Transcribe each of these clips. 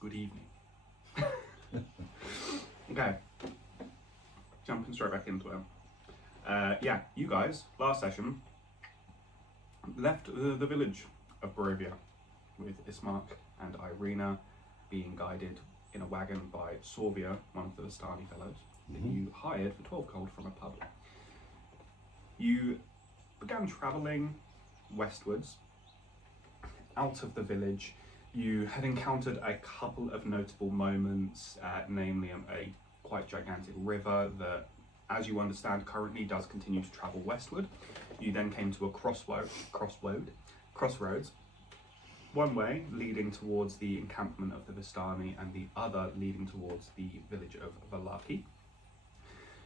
Good evening. Okay, jumping straight back into it. Yeah, you guys, last session, left the village of Barovia with Ismark and Irena being guided in a wagon by Sorvia, one of the Vistani fellows, that you hired for 12 gold from a pub. You began travelling westwards, out of the village. You had encountered a couple of notable moments, namely a quite gigantic river that, as you understand, currently does continue to travel westward. You then came to a crossroads, one way leading towards the encampment of the Vistani and the other leading towards the village of Vallaki.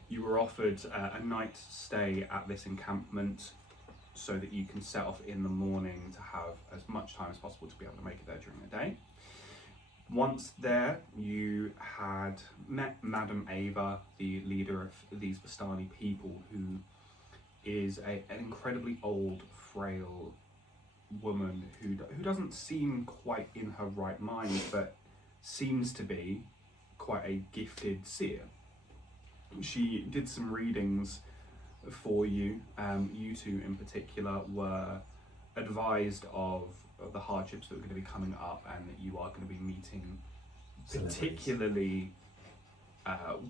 You were offered a night's stay at this encampment so that you can set off in the morning to have as much time as possible to be able to make it there during the day. Once there, you had met Madame Ava, the leader of these Vistani people, who is an incredibly old, frail woman who doesn't seem quite in her right mind, but seems to be quite a gifted seer. She did some readings for you. You two in particular were advised of the hardships that were going to be coming up, and that you are going to be meeting particularly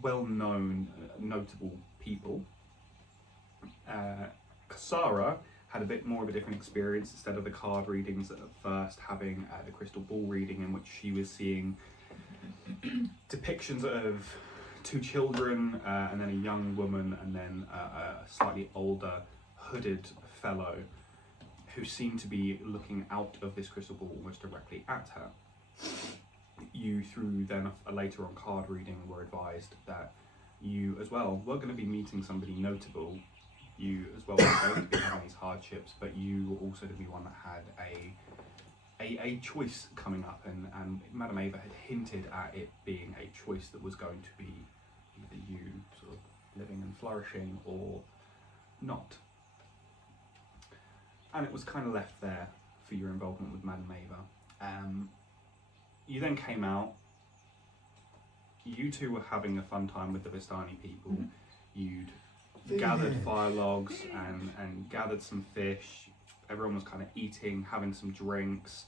well-known, notable people. Cassara had a bit more of a different experience. Instead of the card readings at first, having the crystal ball reading, in which she was seeing depictions of two children and then a young woman and then a slightly older hooded fellow who seemed to be looking out of this crystal ball almost directly at her. You, through then a later on card reading, were advised that you as well were going to be meeting somebody notable. You as well were going to be having these hardships, but you were also going to be one that had a choice coming up, and Madame Ava had hinted at it being a choice that was going to be either you sort of living and flourishing or not. And it was kind of left there for your involvement with Madame Ava. You then came out. You two were having a fun time with the Vistani people. You'd gathered fire logs and gathered some fish. Everyone was kind of eating, having some drinks.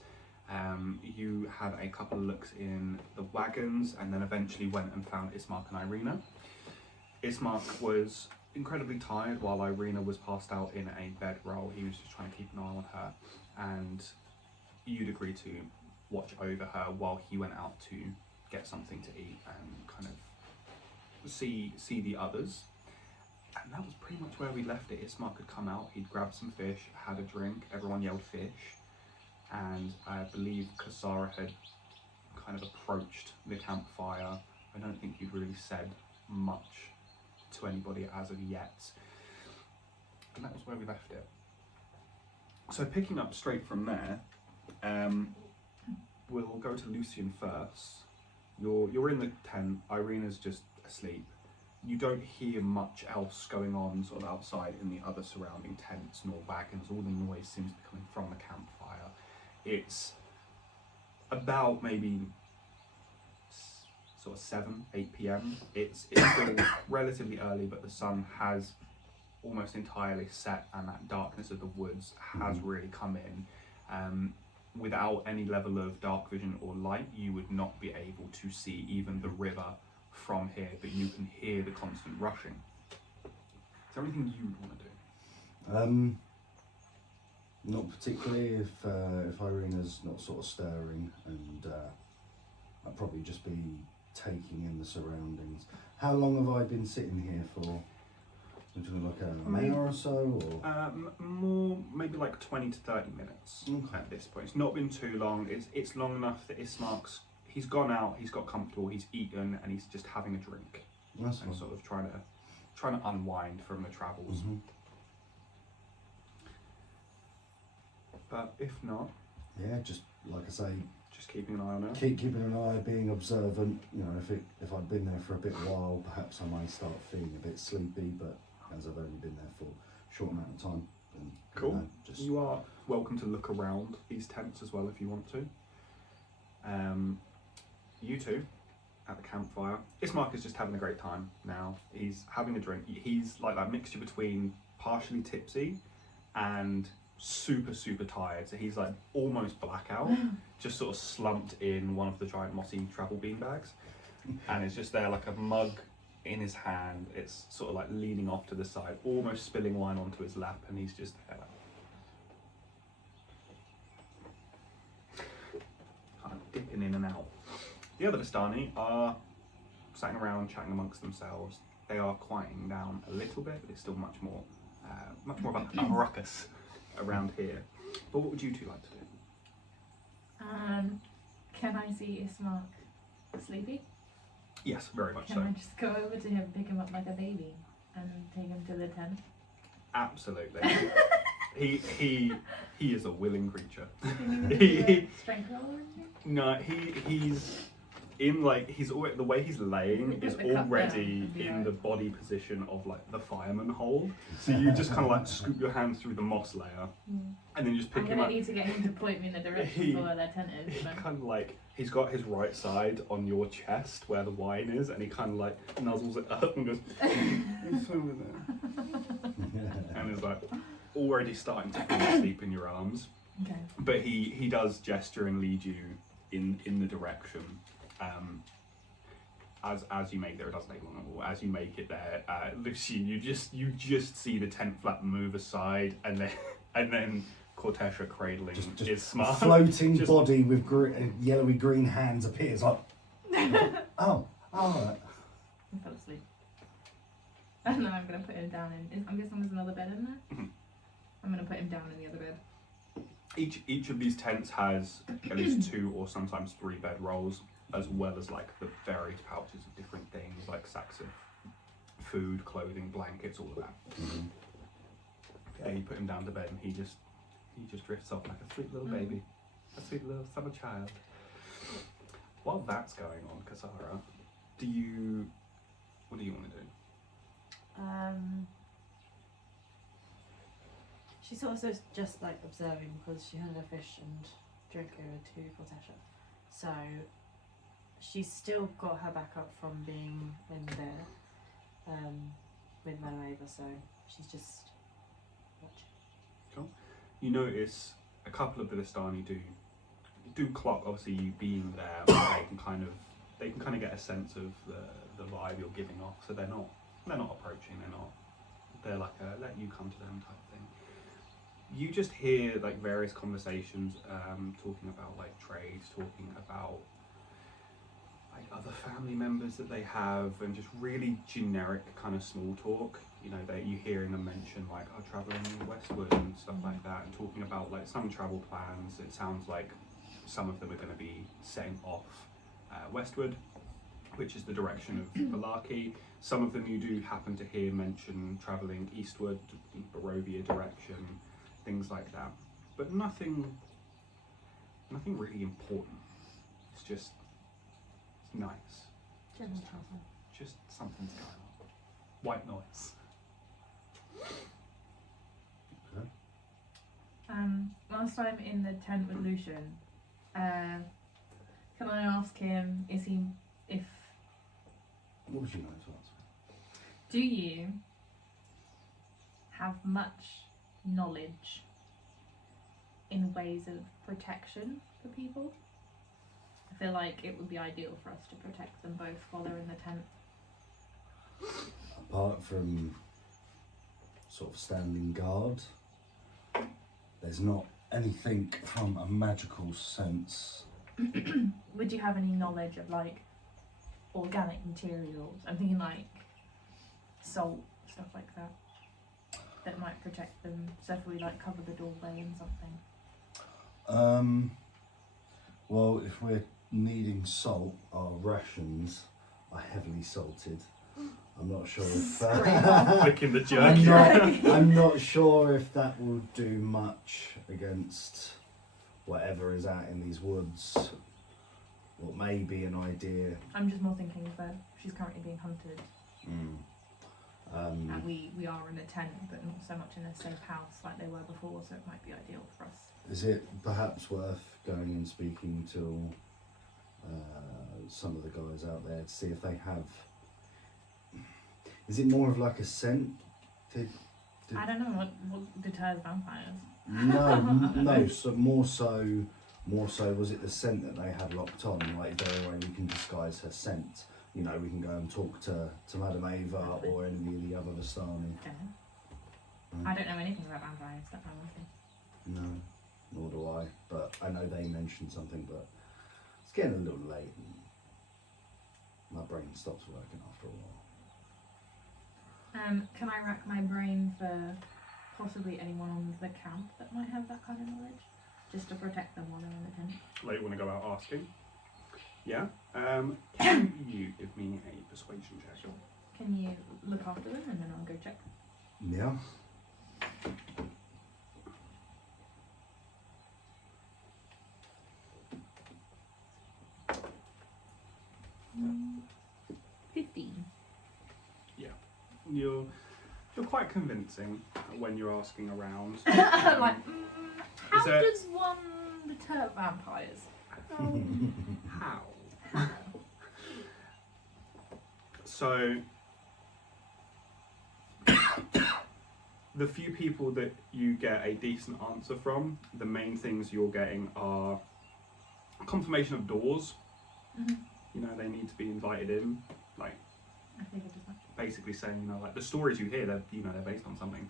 You had a couple of looks in the wagons and then eventually went and found Ismark and Irena. Ismark was incredibly tired while Irena was passed out in a bedroll. He was just trying to keep an eye on her, and you'd agreed to watch over her while he went out to get something to eat and kind of see the others. And that was pretty much where we left it. Ismark had come out, he'd grabbed some fish, had a drink, everyone yelled fish, and I believe Cassara had kind of approached the campfire. I don't think you'd really said much to anybody as of yet. And that was where we left it. So picking up straight from there, we'll go to Lucien first. You're in the tent, Irena's just asleep. You don't hear much else going on sort of outside in the other surrounding tents nor wagons. All the noise seems to be coming from the campfire. It's about maybe sort of 7, 8 p.m. It's still relatively early, but the sun has almost entirely set, and that darkness of the woods has really come in. Without any level of dark vision or light, you would not be able to see even the river from here, but you can hear the constant rushing. Is there anything you would want to do? Not particularly. If Irena's not sort of stirring, and I'd probably just be taking in the surroundings. How long have I been sitting here for? Like an hour or so, or more, maybe like 20 to 30 minutes at this point. It's not been too long. It's long enough that Ismark's he's gone out, he's got comfortable, he's eaten, and he's just having a drink. That's and fine. sort of trying to unwind from the travels. But if not, yeah, just like I say, just keeping an eye on her. keeping an eye, being observant. You know, if I'd been there for a bit while, perhaps I might start feeling a bit sleepy. But as I've only been there for a short amount of time, then Cool. just You are welcome to look around these tents as well if you want to. you two at the campfire. Ismark is just having a great time now. He's having a drink. He's like that mixture between partially tipsy and super, super tired. So he's like almost blackout, just sort of slumped in one of the giant mossy travel bean bags. And it's just there like a mug in his hand. It's sort of like leaning off to the side, almost spilling wine onto his lap, and he's just there like, kind of dipping in and out. The other Vistani are sitting around chatting amongst themselves. They are quieting down a little bit, but it's still much more of a ruckus around here. But what would you two like to do? Can I see Ismark sleepy? Yes, very much Can so. I just go over to him, pick him up like a baby, and take him to the tent? Absolutely. he is a willing creature. Strength roll or anything? No, he's in like the way he's laying is Put the cup already down and be in like- the body position of like the fireman hold. So you just kind of like scoop your hand through the moss layer and then just pick I'm him gonna up. need to get him to point me in the direction He- for where their tent is. He So. kind of like he's got his right side on your chest where the wine is, and he kind of like nuzzles it up and goes, "It's over there," and is like already starting to fall asleep in your arms. Okay. But he does gesture and lead you in the direction. As you make there, it doesn't take long at all. As you make it there, Lucien, you just see the tent flap move aside, and then Kortesha cradling Just is a smart. floating Just- body with yellowy green hands appears like, oh, alright. I fell asleep. And then I'm gonna put him down in. I'm guessing there's another bed in there. Mhm. I'm gonna put him down in the other bed. Each of these tents has at least 2 or sometimes 3 bed rolls, as well as like the various pouches of different things like sacks of food, clothing, blankets, all of that. Yeah, you put him down to bed and he just drifts off like a sweet little baby, a sweet little summer child. While that's going on, Cassara, what do you want to do? She's also just like observing because she handed a fish and drink over to Kortesha. So she's still got her back up from being in there with Manueva, so she's just watching. You notice a couple of the Vistani do clock. Obviously, you being there, they can kind of get a sense of the vibe you're giving off. So they're not approaching. They're like a let you come to them type thing. You just hear like various conversations, talking about like trade, talking about like other family members that they have, and just really generic kind of small talk. You know, you hearing them mention like traveling westward and stuff like that, and talking about like some travel plans. It sounds like some of them are going to be setting off westward, which is the direction of Vallaki. Some of them you do happen to hear mention travelling eastward, the Barovia direction, things like that. But nothing really important. It's nice. General travel. Just something's going on. White noise. Whilst I'm in the tent with Lucian, can I ask him? What would you like to answer? Do you have much knowledge in ways of protection for people? I feel like it would be ideal for us to protect them both while they're in the tent. Apart from sort of standing guard, there's not anything from a magical sense. Would you have any knowledge of like organic materials? I'm thinking like salt, stuff like that might protect them. So if we like cover the doorway and something. Well, if we're needing salt, our rations are heavily salted. I'm not sure if Flicking the jerky. I'm not sure if that will do much against whatever is out in these woods. What may be an idea. I'm just more thinking that she's currently being hunted, and we are in a tent, but not so much in a safe house like they were before. So it might be ideal for us. Is it perhaps worth going and speaking to some of the guys out there to see if they have. Is it more of like a scent? I don't know what deters vampires. No. So more so, was it the scent that they had locked on? Like, is there a way we can disguise her scent? You know, we can go and talk to Madame Ava or any of the other Vistani. I don't know anything about vampires. That's my one thing. No, nor do I. But I know they mentioned something, but it's getting a little late and my brain stops working after a while. Can I rack my brain for possibly anyone on the camp that might have that kind of knowledge? Just to protect them while they're in the tent. Like, you want to go out asking? Yeah. Can you give me a persuasion check? Sure. Can you look after them and then I'll go check? Yeah. Mm, 15. You're quite convincing when you're asking around. Like, how there- does one deter vampires? How? So, the few people that you get a decent answer from, the main things you're getting are confirmation of doors. Mm-hmm. You know, they need to be invited in. Like, I figured as much. basically saying, you know, like the stories you hear, they're based on something.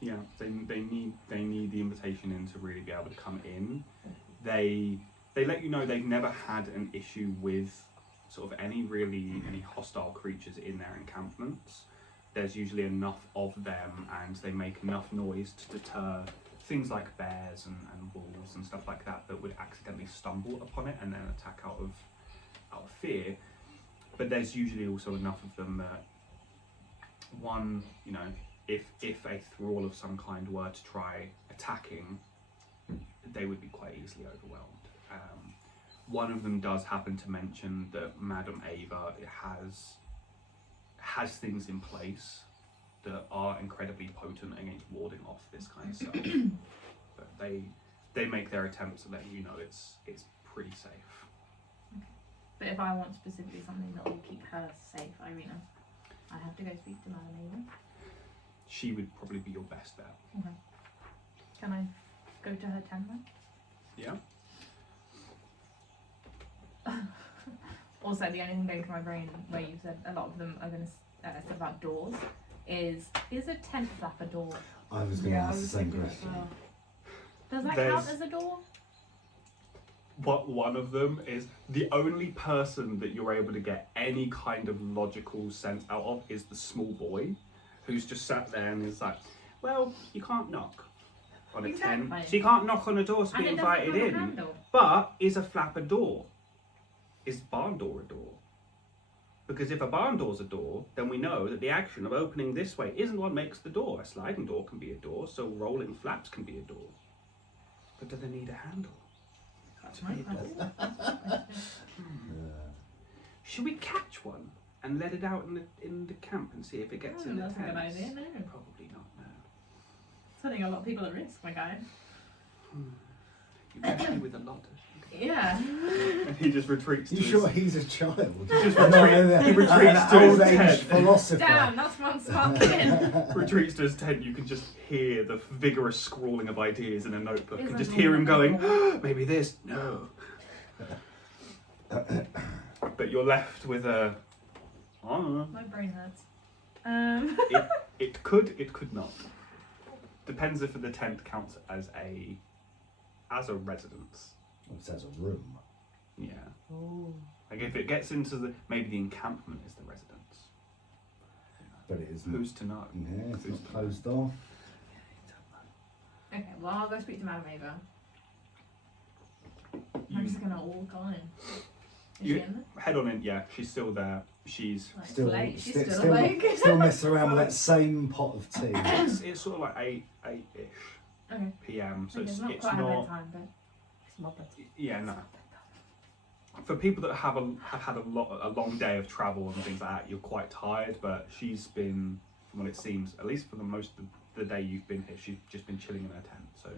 Yeah, they need the invitation in to really be able to come in. They let you know they've never had an issue with sort of any hostile creatures in their encampments. There's usually enough of them, and they make enough noise to deter things like bears and wolves and stuff like that would accidentally stumble upon it and then attack out of fear. But there's usually also enough of them that one, you know, if a thrall of some kind were to try attacking, they would be quite easily overwhelmed. One of them does happen to mention that Madame Ava has things in place that are incredibly potent against warding off this kind of stuff. But they make their attempts to let you know it's pretty safe. But if I want specifically something that will keep her safe, Irena, I'd have to go speak to Madame Ava. She would probably be your best bet. Okay. Can I go to her tent then? Yeah. Also, the only thing going through my brain where you said a lot of them are going to say about doors is a tent flap a door? I was going to ask the same question. Does that count as a door? What one of them is the only person that you're able to get any kind of logical sense out of is the small boy, who's just sat there and is like, well, you can't knock on a tent, so you can't knock on a door to be invited in. But is a flap a door? Is barn door a door? Because if a barn door's a door, then we know that the action of opening this way isn't what makes the door. A sliding door can be a door, so rolling flaps can be a door. But do they need a handle? That's my question. Should we catch one and let it out in the camp and see if it gets in the that's tent? a good idea, no. Probably not, no. Putting a lot of people at risk, my guy. You catch me with a lot. Yeah. And he just retreats to You sure he's a child? He retreats to his tent. Philosopher. Damn, that's one smart kid. Retreats to his tent. You can just hear the vigorous scrawling of ideas in a notebook and Isn't just it hear him going, wonderful? maybe this, no. But you're left with a, I don't know. My brain hurts. It could not. Depends if the tent counts as a residence. It says a room. Yeah. Oh. Like if it gets into maybe the encampment is the residence. But it isn't. Who's to know? Yeah, it's not closed off. Okay, well I'll go speak to Madame Ava. I'm You just gonna walk on in. Is You- she in there? head on in. Yeah, she's still there. She's Like, Still, late. She's sti- still awake. still messing around with that same pot of tea. it's sort of like 8-ish Okay. p.m. So Okay, it's not it's quite her not. bedtime, but It's my bed. Yeah, no. For people that have had a long day of travel and things like that, you're quite tired. But she's been, from what it seems, at least for the most of the day you've been here, she's just been chilling in her tent. So,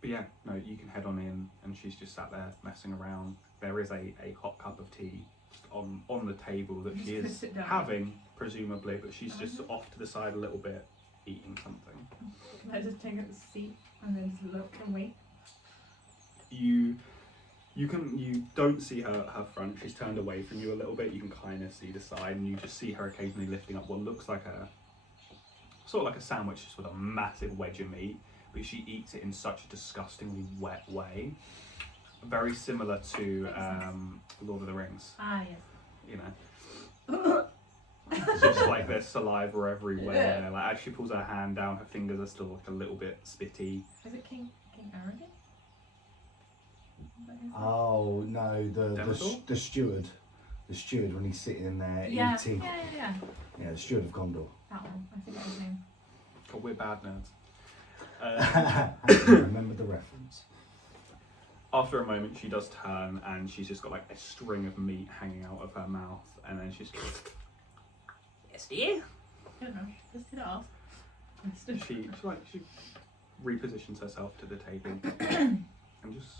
But yeah, no, you can head on in, and she's just sat there messing around. There is a hot cup of tea on the table that she Just is sit down. having, presumably, but she's just off to the side a little bit, eating something. Can I just take a seat and then just look and wait? You don't see her front. She's turned away from you a little bit. You can kind of see the side, and you just see her occasionally lifting up what looks like a sort of like a sandwich, just with a massive wedge of meat. But she eats it in such a disgustingly wet way, very similar to Lord of the Rings. Ah, yes. You know, it's just like there's saliva everywhere. Like as she pulls her hand down, her fingers are still like a little bit spitty. Is it King Arrogant? Oh no, Denethor? the steward when he's sitting there Yeah, eating. yeah. Yeah, the steward of Gondor. That one. I think that's his name. God, we're bad nerds. Remember the reference. After a moment, she does turn, and she's just got like a string of meat hanging out of her mouth, and then she's yes, dear. I don't know. Just did ask. She repositions herself to the table and just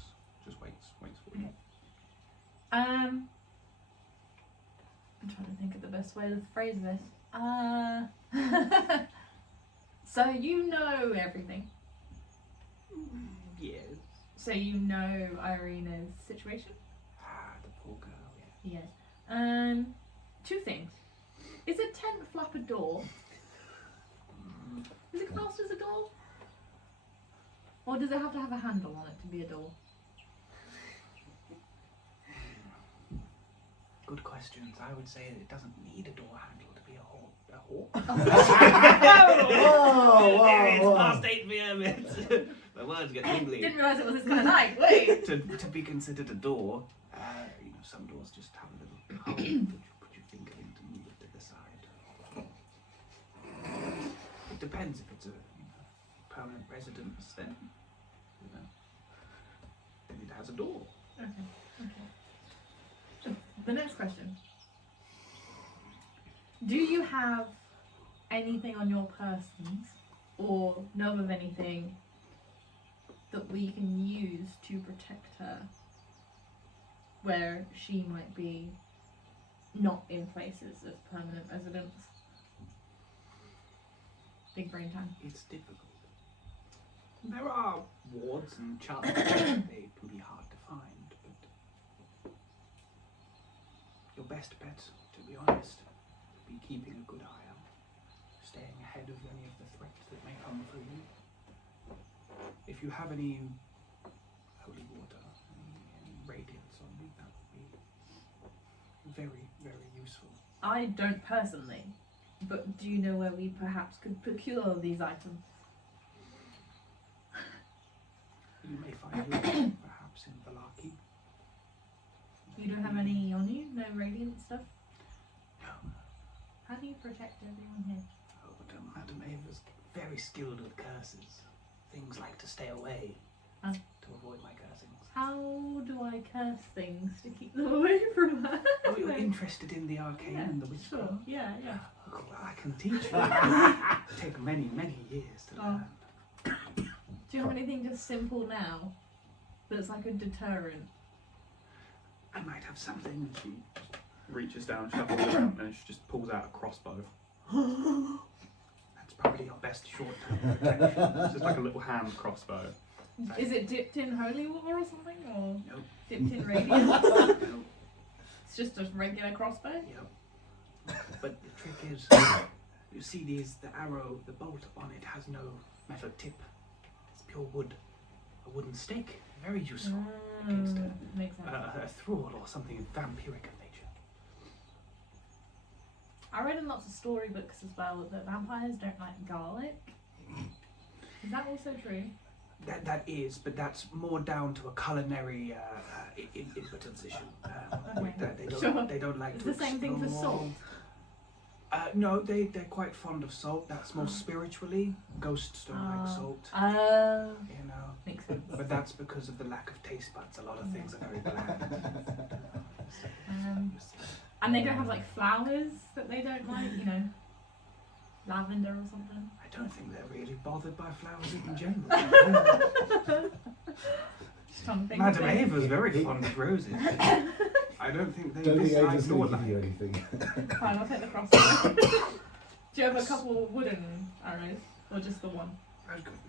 waits for you. I'm trying to think of the best way to phrase this. So you know everything. Yes. So you know Irena's situation? The poor girl, yeah. Yes. Two things. Is a tent flap a door? Is it classed as a door? Or does it have to have a handle on it to be a door? Good questions. I would say that it doesn't need a door handle to be a whore. Whoa, It's past 8 p.m. The words get tingly. Didn't realise it was this kind of night. Wait. To be considered a door, some doors just have a little hole that you put your finger in to move it to the side. It depends if it's a permanent residence, then it has a door. Okay. The next question. Do you have anything on your persons or know of anything that we can use to protect her where she might be not in places of permanent residence? Big brain time. It's difficult. There are wards and charters. They can be hard to find, but your best bet, to be honest, would be keeping a good eye out, staying ahead of any of the threats that may come through you. If you have any holy water, any radiance on you, that would be very, very useful. I don't personally, but do you know where we perhaps could procure these items? You may find it perhaps in Vallaki. You don't have any on you? No radiant stuff? No. How do you protect everyone here? Oh, but Madam Ava's very skilled with curses. Things like to stay away Oh. to avoid my cursings. How do I curse things to keep them away from her? Oh, you're interested in the arcane Yeah, and the witchcraft? Sure, yeah. Oh, well, I can teach you. It will take many, many years to learn. Do you have anything just simple now that's like a deterrent? I might have something. And she reaches down, shuffles around, and she just pulls out a crossbow. That's probably your best short-term protection. It's just like a little hand crossbow. Is it dipped in holy water or something? Or Nope. dipped in radiance? Nope. It's just a regular crossbow? Yep. But the trick is, you see the arrow, the bolt on it has no metal tip. It's pure wood. A wooden stake. Very useful against Makes sense. a thrall or something vampiric of nature. I read in lots of storybooks as well that vampires don't like garlic. Is that also true? That is, but that's more down to a culinary impotency. Sure. They don't like It's to the same thing for explore. salt. No, they're quite fond of salt. That's more spiritually. Ghosts don't like salt. You know. Makes sense. But that's because of the lack of taste buds. A lot of things are very bland. And they don't have like flowers that they don't like, you know. lavender or something. I don't think they're really bothered by flowers in general. Just trying to think. Madam of things. Ava's very fond of roses. I don't think they Don't think dislike Ava's nor going to give you like. anything. Fine, I'll take the crossbow. Do you have a couple wooden arrows, or just the one? I was going to be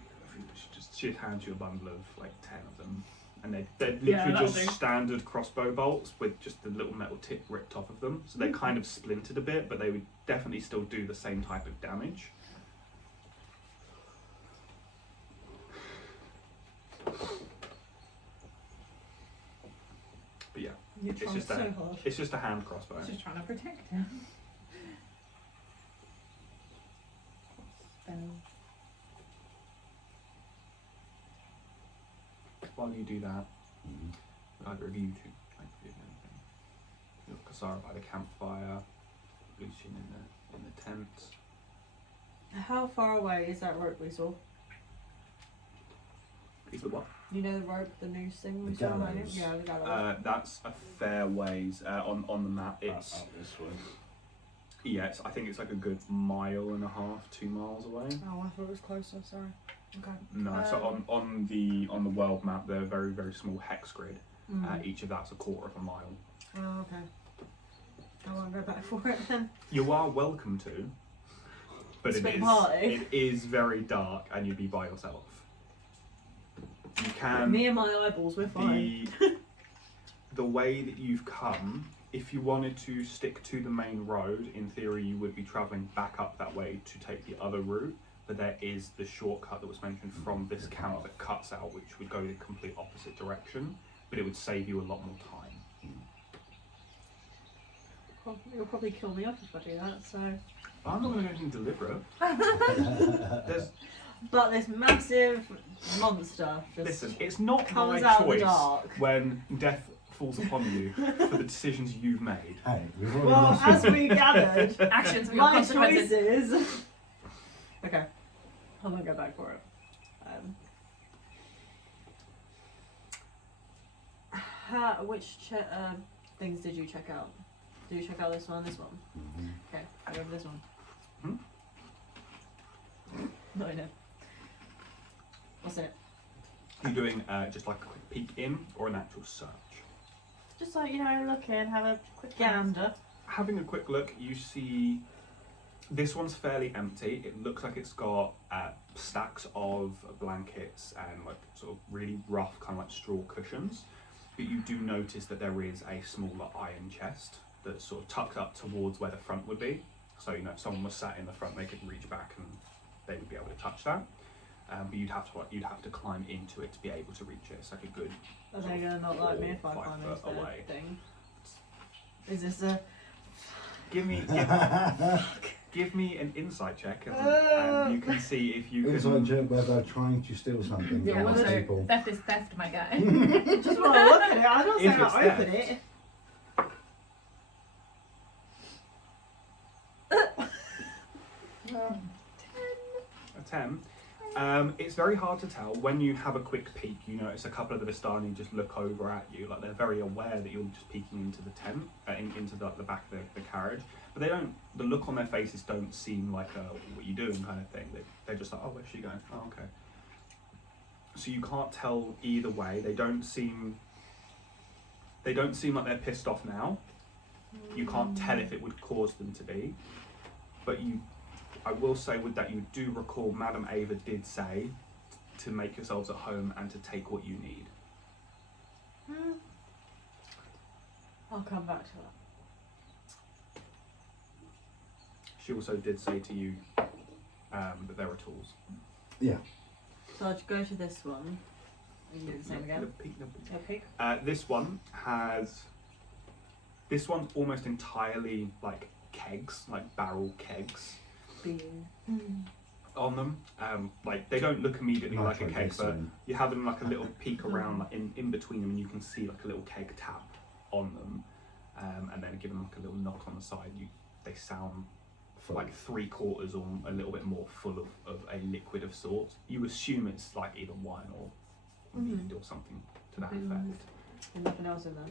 She'd hand you a bundle of like 10 of them, and they're Yeah, literally that'll just do. standard crossbow bolts with just the little metal tip ripped off of them. So they're kind of splintered a bit, but they would definitely still do the same type of damage. But yeah, You're it's trying just so a hard. it's just a hand crossbow. Just trying to protect him. While you do that, Mhm. either of you two like do anything. You have Cassara by the campfire, Lucien in the tent. How far away is that rope we saw? Is the what? You know the rope, the noose thing we The saw? Right? gallows. Yeah, the gallows. That's a fair ways on the map. It's Up this way. yeah, I think it's like a good 1.5, 2 miles away. Oh, I thought it was closer, sorry. Okay. No, so on the world map, they're a very very small hex grid. Each of that's a quarter of a mile. Oh, okay. I won't go back for it then. You are welcome to, but It's a it bit is party. it is very dark, and you'd be by yourself. You can. Me and my eyeballs, we're fine. The way that you've come, if you wanted to stick to the main road, in theory you would be travelling back up that way to take the other route, but there is the shortcut that was mentioned from this camp that cuts out, which would go the complete opposite direction, but it would save you a lot more time. It'll probably kill me off if I do that, so. I'm not going to do anything deliberate. There's, But this massive monster just listen, it's not comes my out of the choice dark. when death falls upon you for the decisions you've made. Hey, we've already Well, lost as it. we gathered, Actions for your my consequences. choices. Okay, I'm gonna go back for it. Which things did you check out? Did you check out this one? This one? Mhm. Okay, I go for this one. Hmm? No, no. What's in it? You're doing just like a quick peek in or an actual search? Just like, look in, have a quick gander. Having a quick look, you see this one's fairly empty. It looks like it's got stacks of blankets and like sort of really rough kind of like straw cushions. But you do notice that there is a smaller iron chest that's sort of tucked up towards where the front would be. So if someone was sat in the front, they could reach back and they would be able to touch that. But you'd have to climb into it to be able to reach it. It's like a good. Are they gonna not like me if I 4 or 5 climb foot into away. the thing? Is this a... Give me an insight check, and you can see if you Inside can. joke where they're trying to steal something Yeah, from well, other so people. theft is theft, my guy. Just want to look at it, I'm not saying If it's I open theft. it. A 10. It's very hard to tell. When you have a quick peek, you notice a couple of the Vistani just look over at you, like they're very aware that you're just peeking into the tent, into the back of the carriage. But they don't. The look on their faces don't seem like a "what you doing" kind of thing. They're just like, "Oh, where's she going? Oh, okay." So you can't tell either way. They don't seem like they're pissed off now. You can't tell if it would cause them to be, but I will say with that, you do recall Madam Ava did say to make yourselves at home and to take what you need. I'll come back to that. She also did say to you that there are tools. Yeah. So I'll go to this one and do the same again. Okay. This one's almost entirely like kegs, like barrel kegs Beer. on them. Like they don't look immediately like a keg, but Nitroglycerin. you have them like a little peek around like in between them, and you can see like a little keg tap on them, and then give them like a little knock on the side. They sound Full. like 3/4 or a little bit more full of a liquid of sorts. You assume it's like either wine or mead or something to that effect. And nothing else in there.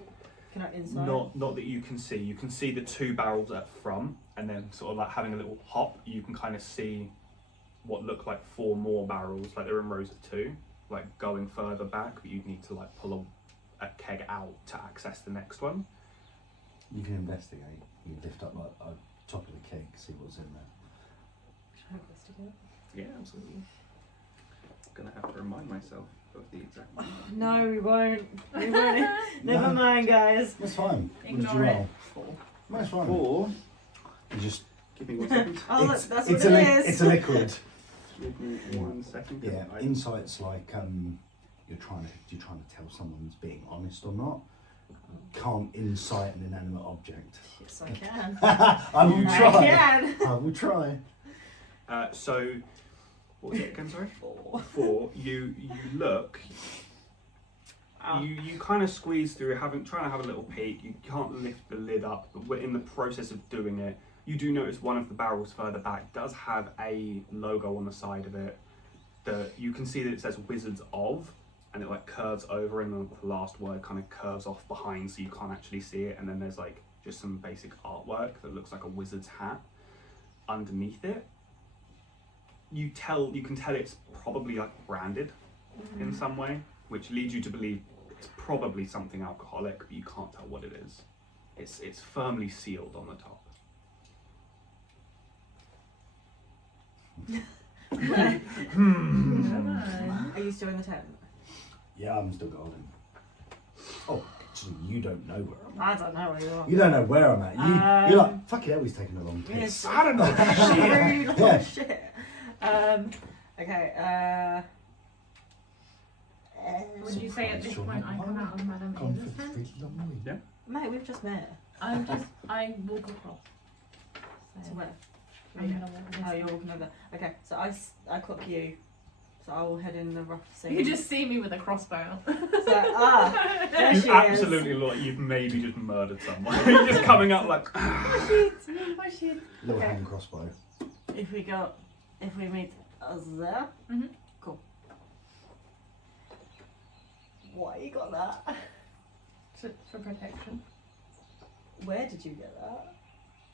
Can I inside? Not that you can see. You can see the two barrels up front, and then sort of like having a little hop, you can kind of see what look like 4 more barrels, like they're in rows of 2, like going further back, but you'd need to like pull a keg out to access the next one. You can investigate. You lift up like top of the keg, see what's in there. Should I investigate? Yeah, absolutely. Gonna have to remind myself of the exact one. No, we won't. We won't. Never mind, guys. That's fine. What did you Ignore it. roll? 4. That's fine. 4. You just Give me 1 second. Oh, it's, that's it's what a it is. It's a liquid. Give me 1 second. Yeah. Insight's like you're trying to tell someone's being honest or not. Can't insight an inanimate object. Yes, I can. I will You- I try. can. I will try. So, what was it again? Sorry. 4. 4. You look. Oh. You kind of squeeze through, trying to have a little peek. You can't lift the lid up, but we're in the process of doing it. You do notice one of the barrels further back does have a logo on the side of it that you can see that it says Wizards of, and it like curves over, and the last word kind of curves off behind, so you can't actually see it. And then there's like just some basic artwork that looks like a wizard's hat underneath it. You can tell it's probably like branded in some way, which leads you to believe it's probably something alcoholic, but you can't tell what it is. It's firmly sealed on the top. Are you still in the tent? Yeah, I'm still golden. Oh, actually, you don't know where I'm I don't know where you are. You don't know where I'm at. You're like, fuck it, he's taking a long piss. Yes. I don't know. Rude. Oh, Yeah. shit. Okay. Would you say at this point I come out of Madame Gone Ava's for tent? 3 long week. Yeah. Mate, we've just met. I walk across. To where? I'm gonna walk this Oh, you're way. walking over there. Okay, so I clock you. So I will head in the rough scene. You just see me with a crossbow. So, there You she absolutely is. look like you've maybe just murdered someone. You're just coming up like. My shit. Little Okay. hand crossbow. If we meet us there. Mhm. Cool. Why you got that? For protection. Where did you get that?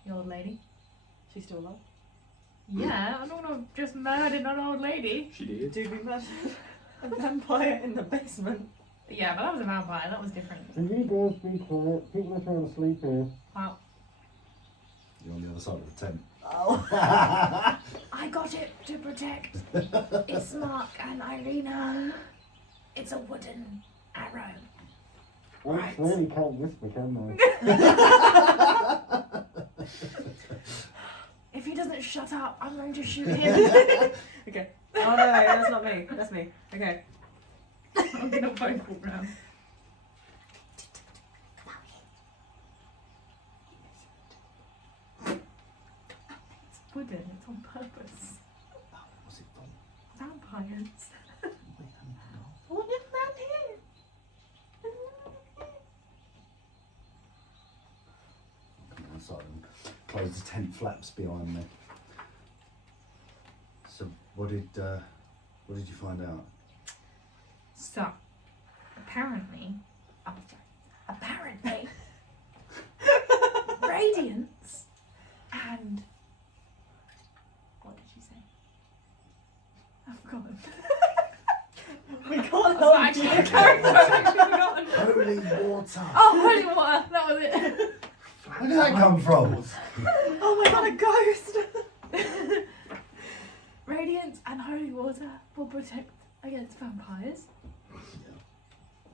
The old lady. She's still alive. Yeah, I don't want to just murder an old lady. She did. Do we murder a vampire in the basement? Yeah, but that was a vampire. That was different. If you girls be quiet, people are trying to sleep here. Wow. You're on the other side of the tent. Oh. I got it to protect Ismark and Irena. It's a wooden arrow. Well, Right. really can't whisper, can they? If he doesn't shut up, I'm going to shoot him. Okay. Oh no, that's not me. That's me. Okay. I'm going to vocal round. It's wooden. It's on purpose. What's it done? Vampires. What is that here? Come outside and close the tent flaps behind me. So what did you find out? So, apparently, Radiance and what did she say? I've forgotten. We can't I was help actually you. a character. I've actually forgotten. Holy water! Oh, holy water! That was it. Where did that come from? Oh my god, a ghost! Radiance and holy water will protect against vampires.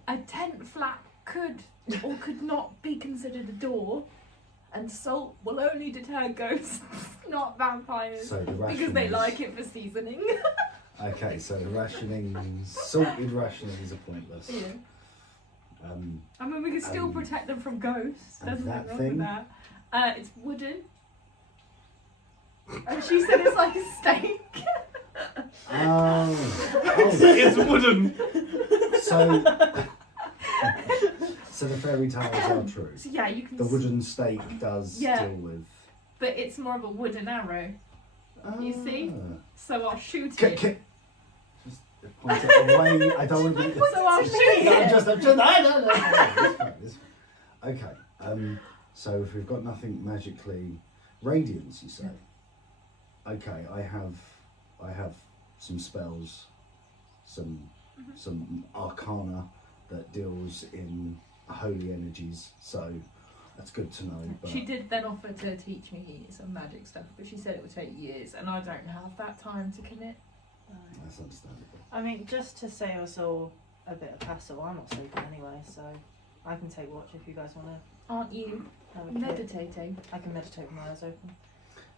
A tent flap could or could not be considered a door, and salt will only deter ghosts, not vampires, So the because they rationings- like it for seasoning. Okay, so the rationing, salted rationings are pointless. Yeah. I mean, we can still Um, protect them from ghosts. and Doesn't that wrong thing? with that. It's wooden. And she said it's like a steak. Oh, It's wooden. so the fairy tales are true. So yeah, you can. The wooden stake does Yeah. deal with. But it's more of a wooden arrow. You see? Ah. So I'll shoot K- it. k- Just point it away. I don't want to be. So I'll shoot No, it. I'm just. No. It's fine. Okay. So if we've got nothing magically radiance, you say. Okay, I have some spells, some arcana that deals in holy energies. So that's good to know. But She did then offer to teach me some magic stuff, but she said it would take years, and I don't have that time to commit. that's understandable. I mean, just to say us all a bit of hassle, I'm not sleeping anyway, so I can take watch if you guys want to Aren't you have a kid. meditating? I can meditate with my eyes open.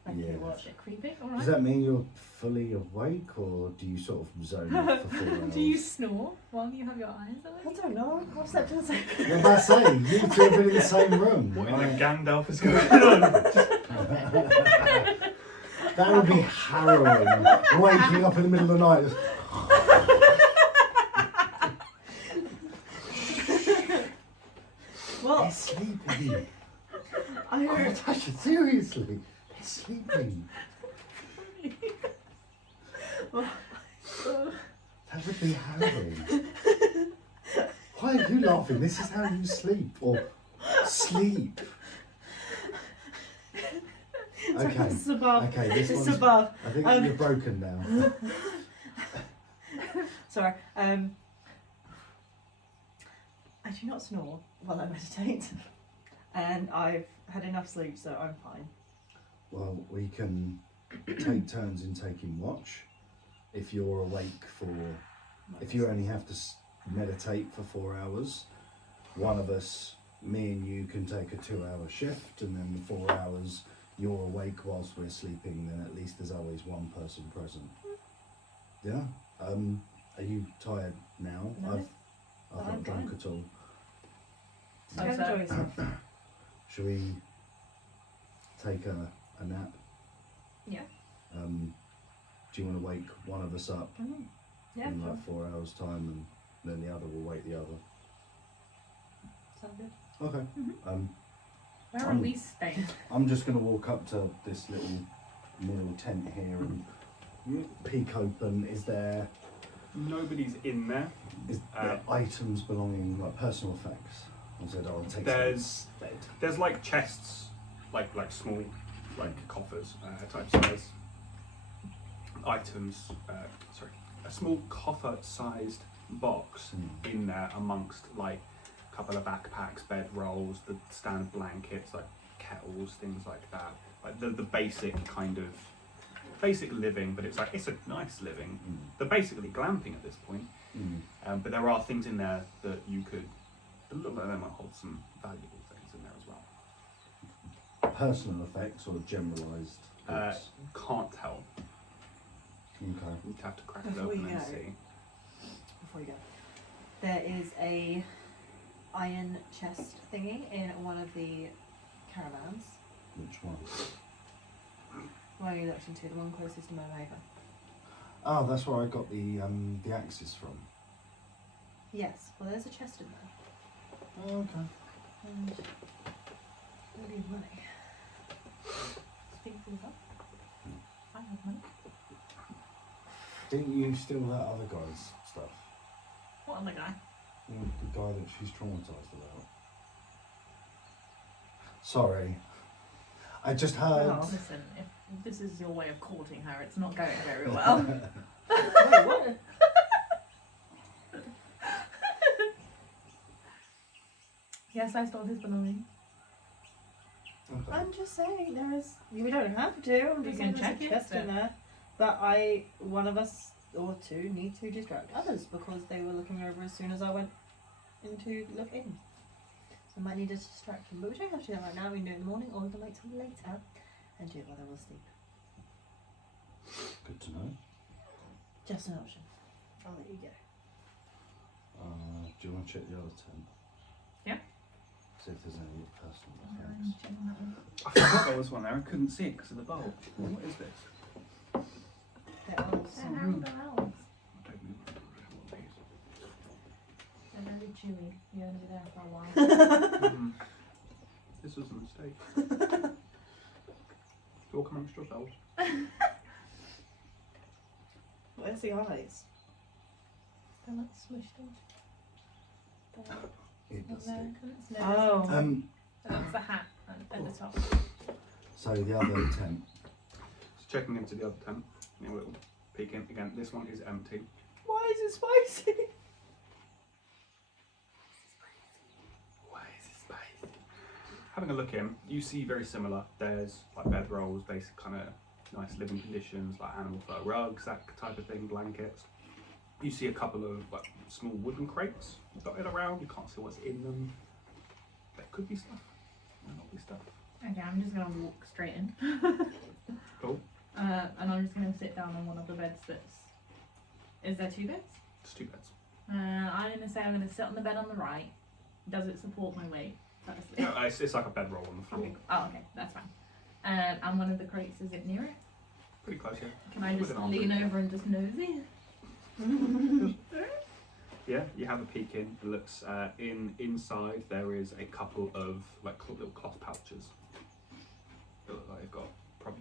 I can Yeah. keep watch. Bit creepy, Does alright. that mean you're fully awake, or do you sort of zone off for 4 hours? Do you snore while you have your eyes I open? don't know. I've slept in the same. You're about to say, you two have been in the same room. What in right? the Gandalf is going on? That would be harrowing. Waking up in the middle of the night. Well, They're sleeping. I Oh, heard. Tasha, seriously. They're sleeping. That would be harrowing. Why are you laughing? This is how you sleep. Or sleep. Okay. This is above. Okay, this This is one's... above. I think you're broken now. Sorry. I do not snore while I meditate, and I've had enough sleep, so I'm fine. Well, we can take turns in taking watch. If you're awake for... If you only have to meditate for 4 hours, one of us, me and you, can take a 2-hour shift, and then the 4 hours you're awake whilst we're sleeping, then at least there's always one person present. Yeah? Are you tired now? No. I've I'm not drunk fine. at all. So enjoy yourself. Shall we take a nap? Yeah. Do you want to wake one of us up Yeah, in sure. like 4 hours time, and then the other will wake the other? Sound good? Okay. Where are we staying? I'm just going to walk up to this little tent here and peek open. Is there Nobody's in there. items belonging, like personal effects? I said, I'll take There's like chests, like small, like coffers type size items. A small coffer-sized box in there amongst like a couple of backpacks, bed rolls, the standard blankets, like kettles, things like that. Like the basic kind of basic living, but it's a nice living. They're basically glamping at this point. But there are things in there that you could. It looks like they might hold some valuable things in there as well. Personal effects or generalised? Can't tell. Okay. You'd have to crack it Before open you and go. see. Before you go, there is a iron chest thingy in one of the caravans. Which one? Where you looked into, the one closest to Moeva. Oh, that's where I got the axes from. Yes, well there's a chest in there. Oh, okay. And maybe money. Speak for yourself. I have money. Didn't you steal that other guy's stuff? What other guy? The guy that she's traumatised about. Sorry. I just heard. Oh, listen, if this is your way of courting her, it's not going very well. Wait, what? Yes, I stole his belongings. Okay. I'm just saying there is. We don't have to. I'm You just can saying there's a check it, chest in then. there. But one of us or two need to distract others because they were looking over as soon as I went in to look in. So I might need a distraction, but we don't have to do that right now. We can do it in the morning, or we can wait till later and do it while they're all asleep. Good to know. Just an option. I'll let you go. Do you want to check the other tent? Yeah. See if there's any personal effects. I forgot there was one there. I couldn't see it because of the bulb. What is this? They're elves. They're elves. I don't know what these. They're very chewy. You're going to be there for a while. This was a mistake. Talk amongst yourselves. Where's the eyes? They're like smushed into. It does No, stick. 'cause it's nose. Oh. That's the hat at the top. So the other tent. So checking into the other tent, a little peek in again. This one is empty. Why is it spicy? Why is it spicy? Having a look in, you see very similar. There's like bedrolls, basic kind of nice living conditions, like animal fur rugs, that type of thing, blankets. You see a couple of like small wooden crates dotted around. You can't see what's in them. There could be stuff. Might not be stuff. Okay, I'm just gonna walk straight in. Cool. And I'm just gonna sit down on one of the beds that's. Is there 2 beds? It's 2 beds. I'm gonna say I'm gonna sit on the bed on the right. Does it support my weight? Firstly. No, it's like a bedroll on the floor. Okay. Oh, okay, that's fine. And one of the crates, is it near it? Pretty close, yeah. Can I just With an arm lean reach. over and just nosy? Yeah, you have a peek in. It looks inside. There is a couple of like little cloth pouches. They look like they've got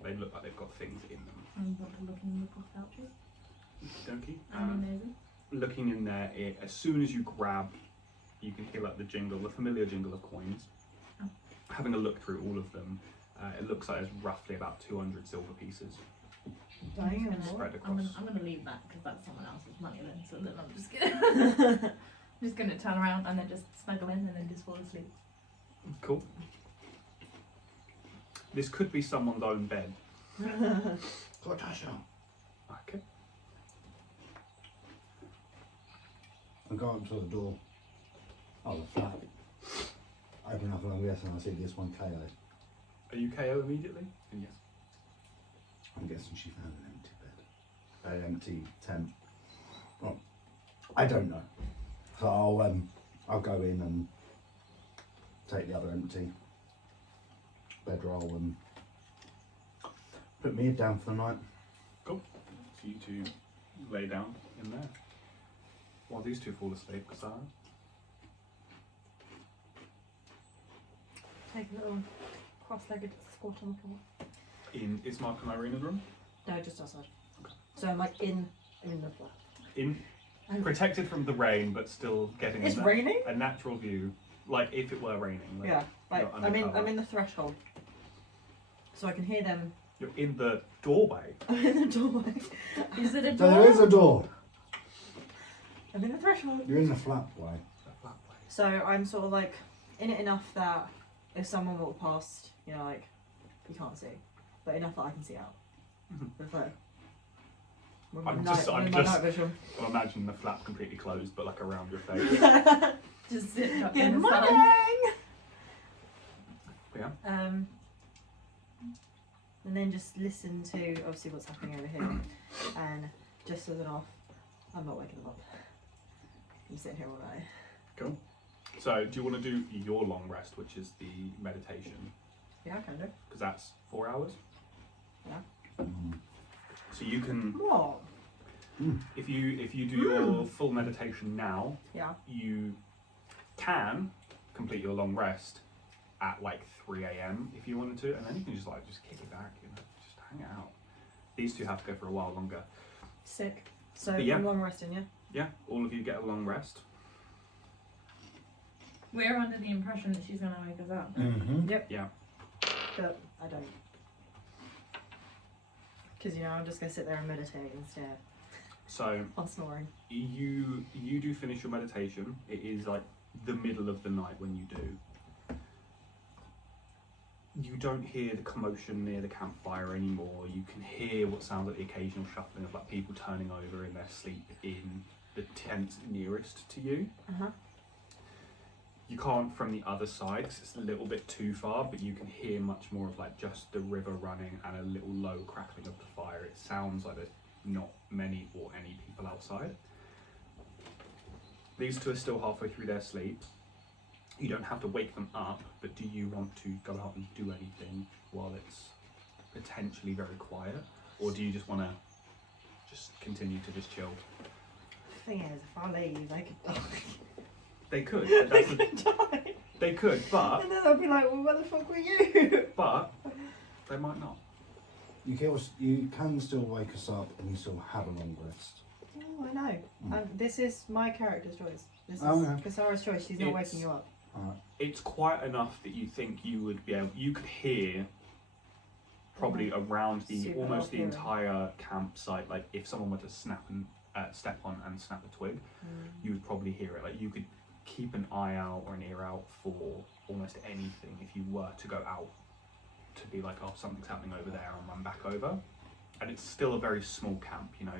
they look like they've got things in them. I'm about to look in the cloth pouches. Donkey. I'm nosy. Looking in there, as soon as you grab, you can hear like the jingle, the familiar jingle of coins. Oh. Having a look through all of them, it looks like there's roughly about 200 silver pieces Damn. spread I'm across. gonna leave that because that's someone else's money then. So then I'm just gonna just gonna turn around and then just snuggle in and then just fall asleep. Cool. This could be someone's own bed. Kortesha. Okay. I go up to the door. Oh, the flat. Open up and I'm guessing I see this one KO. Are you KO immediately? And yes. I'm guessing she found an empty bed. An empty tent. Well, I don't know. So I'll go in and take the other empty bedroll and put me down for the night. Cool. So you two lay down in there. While these two fall asleep, Cassara. Take a little cross-legged squat on the floor. In Ismark and Irena's room. No, just outside. So I'm like in the flat. Protected from the rain, but still getting It's raining? a natural view, like if it were raining. Like Yeah, like you're I'm undercover. in the threshold, so I can hear them. You're in the doorway. I'm in the doorway. Is it a So door? there is a door. I'm in the threshold. You're in the flat way. A flat way. So I'm sort of like in it enough that if someone walked past, you know, like you can't see, but enough that I can see out. Mhm. The flow. With I'm my just- night, I'm with my just- night vision. Well, imagine the flap completely closed, but like around your face. Just sit up Good in the sun. morning. Yeah. And then just listen to obviously what's happening over here, and just as an off, I'm not waking them up. I'm sitting here all night. Cool. So, do you want to do your long rest, which is the meditation? Yeah, I can do. Because that's 4 hours. Yeah. So you can, What? if you do your full meditation now, Yeah. you can complete your long rest at like 3 a.m. if you wanted to, and then you can just kick it back, you know, just hang out. These two have to go for a while longer. Sick. So But yeah. I'm long resting, yeah. Yeah, all of you get a long rest. We're under the impression that she's gonna wake us up. Mm-hmm. Yeah. But I don't. Because, you know, I'm just going to sit there and meditate and stare So on snoring. you do finish your meditation. It is like the middle of the night when you do. You don't hear the commotion near the campfire anymore. You can hear what sounds like the occasional shuffling of like people turning over in their sleep in the tent nearest to you. Uh-huh. You can't from the other side because it's a little bit too far, but you can hear much more of like just the river running and a little low crackling of the fire. It sounds like there's not many or any people outside. These two are still halfway through their sleep. You don't have to wake them up, but do you want to go out and do anything while it's potentially very quiet? Or do you just want to just continue to just chill? Thing is, if I leave, they could die. They could. But They that's the, could die. they could, but And then I'll be like, well, where the fuck were you? but they might not. You can still wake us up and you still have a long rest. I know. This is my character's choice. This is Okay. Cassara's choice. She's not It's- waking you up. Alright. It's quiet enough that you think you would be able. You could hear probably around the Super almost loud the hearing. entire campsite. Like if someone were to snap and step on and snap a twig, you would probably hear it. Like you could keep an eye out or an ear out for almost anything if you were to go out to be like, oh, something's happening over there, and run back over. And it's still a very small camp, you know.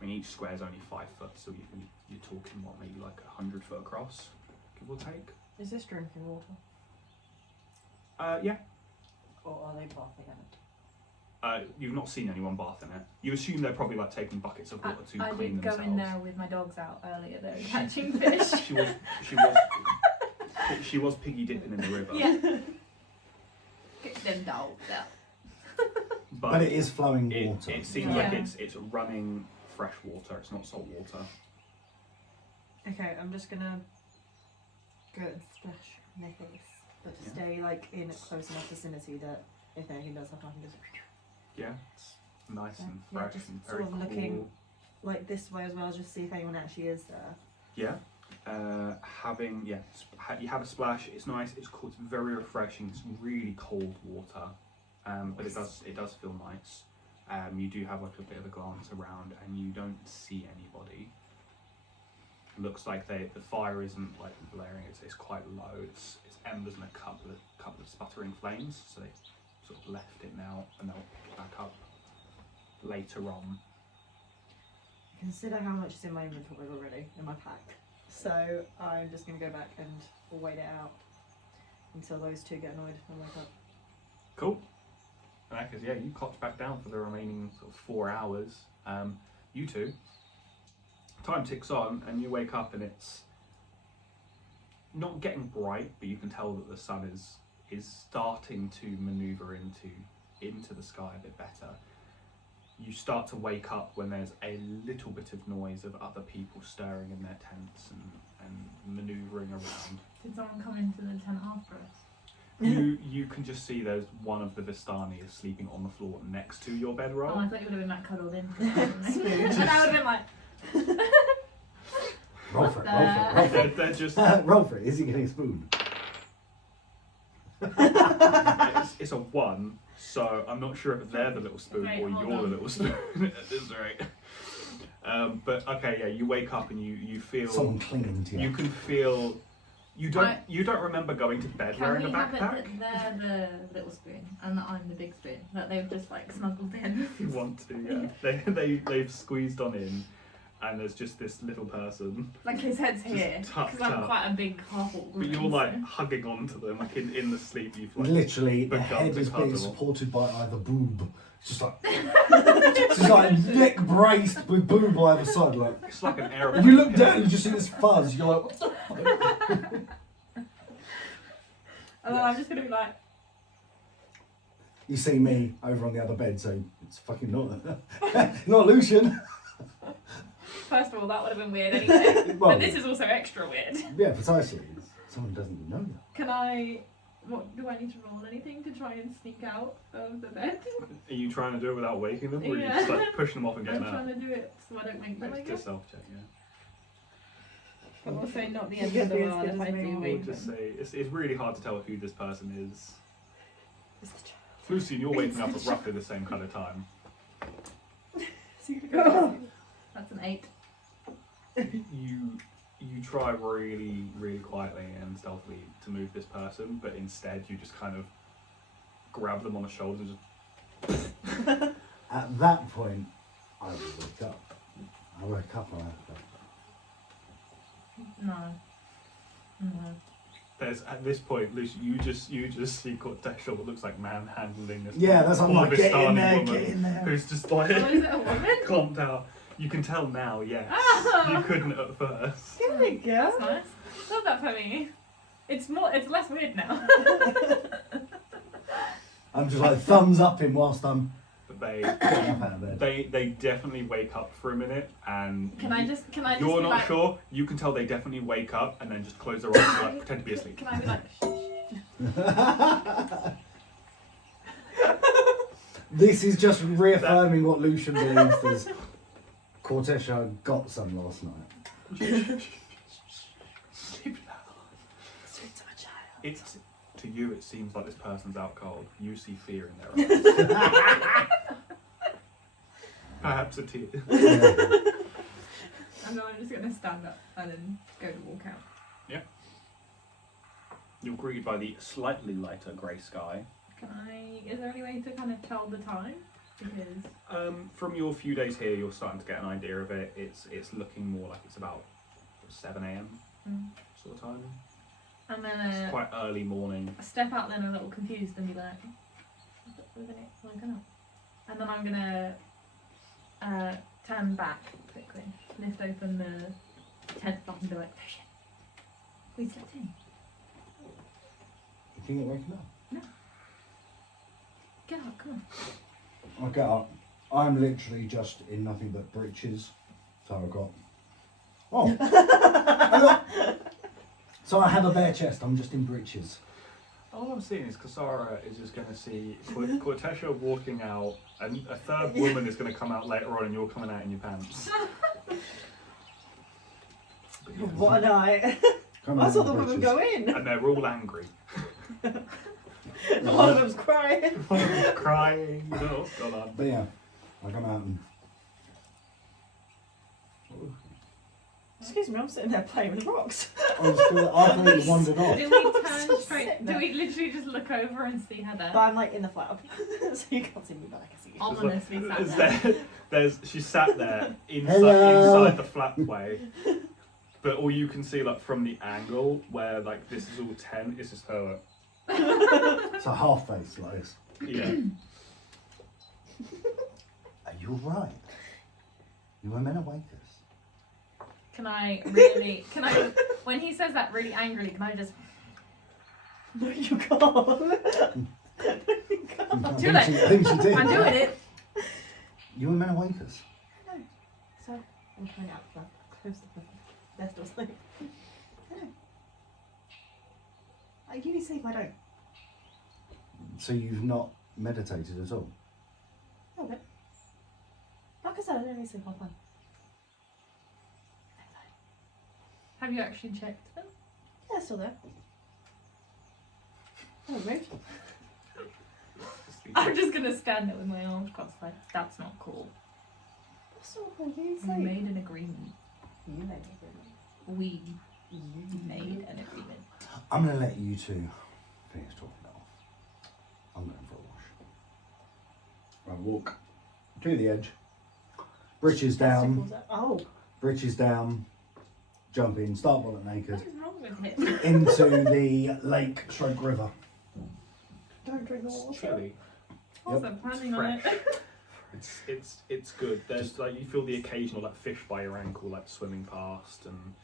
I mean, each square is only 5 foot, so you're talking what, maybe like 100 foot across, give or take. Is this drinking water? Yeah. Or are they bathing in it? You've not seen anyone bath in it. You assume they're probably like taking buckets of water to I clean did go themselves. in there with my dogs out earlier. They were catching fish. She was piggy dipping in the river. Yeah. Get them dogs out. But it is flowing water. It seems Yeah. like it's running fresh water. It's not salt water. Okay, I'm just gonna go and splash my face, but Yeah. stay like in a close enough vicinity that if anything does happen, I can just Yeah, it's nice and Yeah, fresh just and sort very of looking- cool. like this way as well, just see if anyone actually is there. Yeah. You have a splash. It's nice. It's cool. It's very refreshing. It's really cold water, but it does feel nice. You do have like a bit of a glance around, and you don't see anybody. Looks like the fire isn't like blaring. It's quite low. It's embers and a couple of sputtering flames. So they sort of left it now, and they'll pick it back up later on. Consider how much is in my inventory already in my pack. So I'm just gonna go back and wait it out until those two get annoyed and wake up. Cool. Because you cocked back down for the remaining sort of 4 hours. You two. Time ticks on, and you wake up, and it's not getting bright, but you can tell that the sun is starting to manoeuvre into the sky a bit better. You start to wake up when there's a little bit of noise of other people stirring in their tents and manoeuvring around. Did someone come into the tent after us? You can just see there's one of the Vistani is sleeping on the floor next to your bedroll. Oh, I thought you would have been like cuddled in. And I would have been like, Roll for it, roll for it, roll for it. They're just Roll for it. Is he getting a spoon? it's a 1, so I'm not sure if they're the little spoon Right, or hold you're the on. little spoon at this rate. But okay, yeah, you wake up and you feel Someone clinging to you. you can feel you don't remember going to bed can wearing we a have it backpack. that they're the little spoon and that I'm the big spoon? That they've just like snuggled in. If you want to, yeah. They've squeezed on in, and there's just this little person. Like his head's Just here. tucked Because I'm up. quite a big half-orc But you're woman, like so- hugging onto them, like in the sleep you've like Literally, the begun head to is being cuddle. supported by either boob. It's just like, it's just like neck braced with boob by either side. Like, It's like an and aeroplane. you look down, you just see this fuzz. You're like, what the fuck? And then I'm just gonna be like, You see me over on the other bed, so it's fucking not Lucian. first of all, that would have been weird anyway. Well, But this is also extra weird. yeah, precisely. Someone doesn't even know that. Can I? What do I need to roll anything to try and sneak out of the bed? Are you trying to do it without waking them, or are you Yeah. just like pushing them off and I'm getting out? trying to do it so I don't make them wake Just up. self check, yeah. But also not the You end get of the the world if I do We'll wake just them. say it's really hard to tell who this person is. It's the child. Lucian, you're waking up at roughly the same kind of time. That's an 8. You try really, really quietly and stealthily to move this person, but instead you just kind of grab them on the shoulders and just At that point, I woke up. I woke up and I woke up. No. No. there's at this point, Lucian, you just see Kortesha, what looks like manhandling this Yeah, that's what I'm poor like, get in Vistani there, woman get in there. who's just like Oh, is it a woman? clumped out. You can tell now, yes. You couldn't at first. There we go. That's nice. Love that for me. It's less weird now. I'm just like thumbs up him whilst I'm But they getting up out of bed. they definitely wake up for a minute, and Can I just you're be not like, sure. You can tell they definitely wake up and then just close their eyes and like, pretend to be asleep. Can I be like, shh, This is just reaffirming what Lucian believes. There's Kortesha got some last night. Keep it down. Sweet to my child. It's, to you, it seems like this person's out cold. You see fear in their eyes. Perhaps a tear. And then I'm just gonna stand up and then go to walk out. You're greeted by the slightly lighter grey sky. Is there any way to kind of tell the time? Because From your few days here, you're starting to get an idea of it. It's looking more like it's about 7 a.m. Sort of time. I'm It's gonna quite early morning. step out then a little confused and be like, "We're gonna," and then I'm gonna turn back quickly, lift open the tent flap and be like, "Oh shit, we slept in. You think it waking up? Get up, come on." I get up. I'm literally just in nothing but breeches. So I've got. Oh! So I have a bare chest. I'm just in breeches. All I'm seeing is Cassara is just going to see Kortesha walking out, and a third woman is going to come out later on, and you're coming out in your pants. But yeah. What a night. Come I on, saw the breeches. woman go in. And they're all angry. One of them's crying. One of them's crying. You know what's going on. But yeah, I come out and. Excuse me, I'm sitting there playing with rocks. I thought you wandered off. Do we turn So straight? sick Do now. we literally just look over and see her But there? I'm like in the flap, so you can't see me, but I can see you. Ominously sat Is there. she's sat there Hello. inside the flapway, but all you can see like from the angle where like this is all tent, is just her. It's a half face like this. Yeah. Are you alright? You were meant to wake us. Can I, when he says that really angrily, can I just, No, you can't. No, you can't. I Do think it. she- I think she did. I'm doing it. You were meant to wake us. So, I'm coming out for close to they're still asleep. I know. You need sleep, I don't. So you've not meditated at all? Okay. Like I said, I don't need sleep, I'm fine. Have you actually checked them? Yeah, still there. I haven't moved. I'm just gonna stand there with my arms crossed like, that's not cool. What's wrong with you? We Sleep. made an agreement. You made an agreement. We made an agreement. I'm going to let you two finish talking it off. I'm going for a wash. I walk to the edge, breeches down, Testicles out. Oh. breeches down, jump in, start bonnet naked, What is wrong with him? into the lake stroke river. Don't drink the It's water. chilly. Also planning on it. It's good. There's like you feel the occasional like fish by your ankle like swimming past, and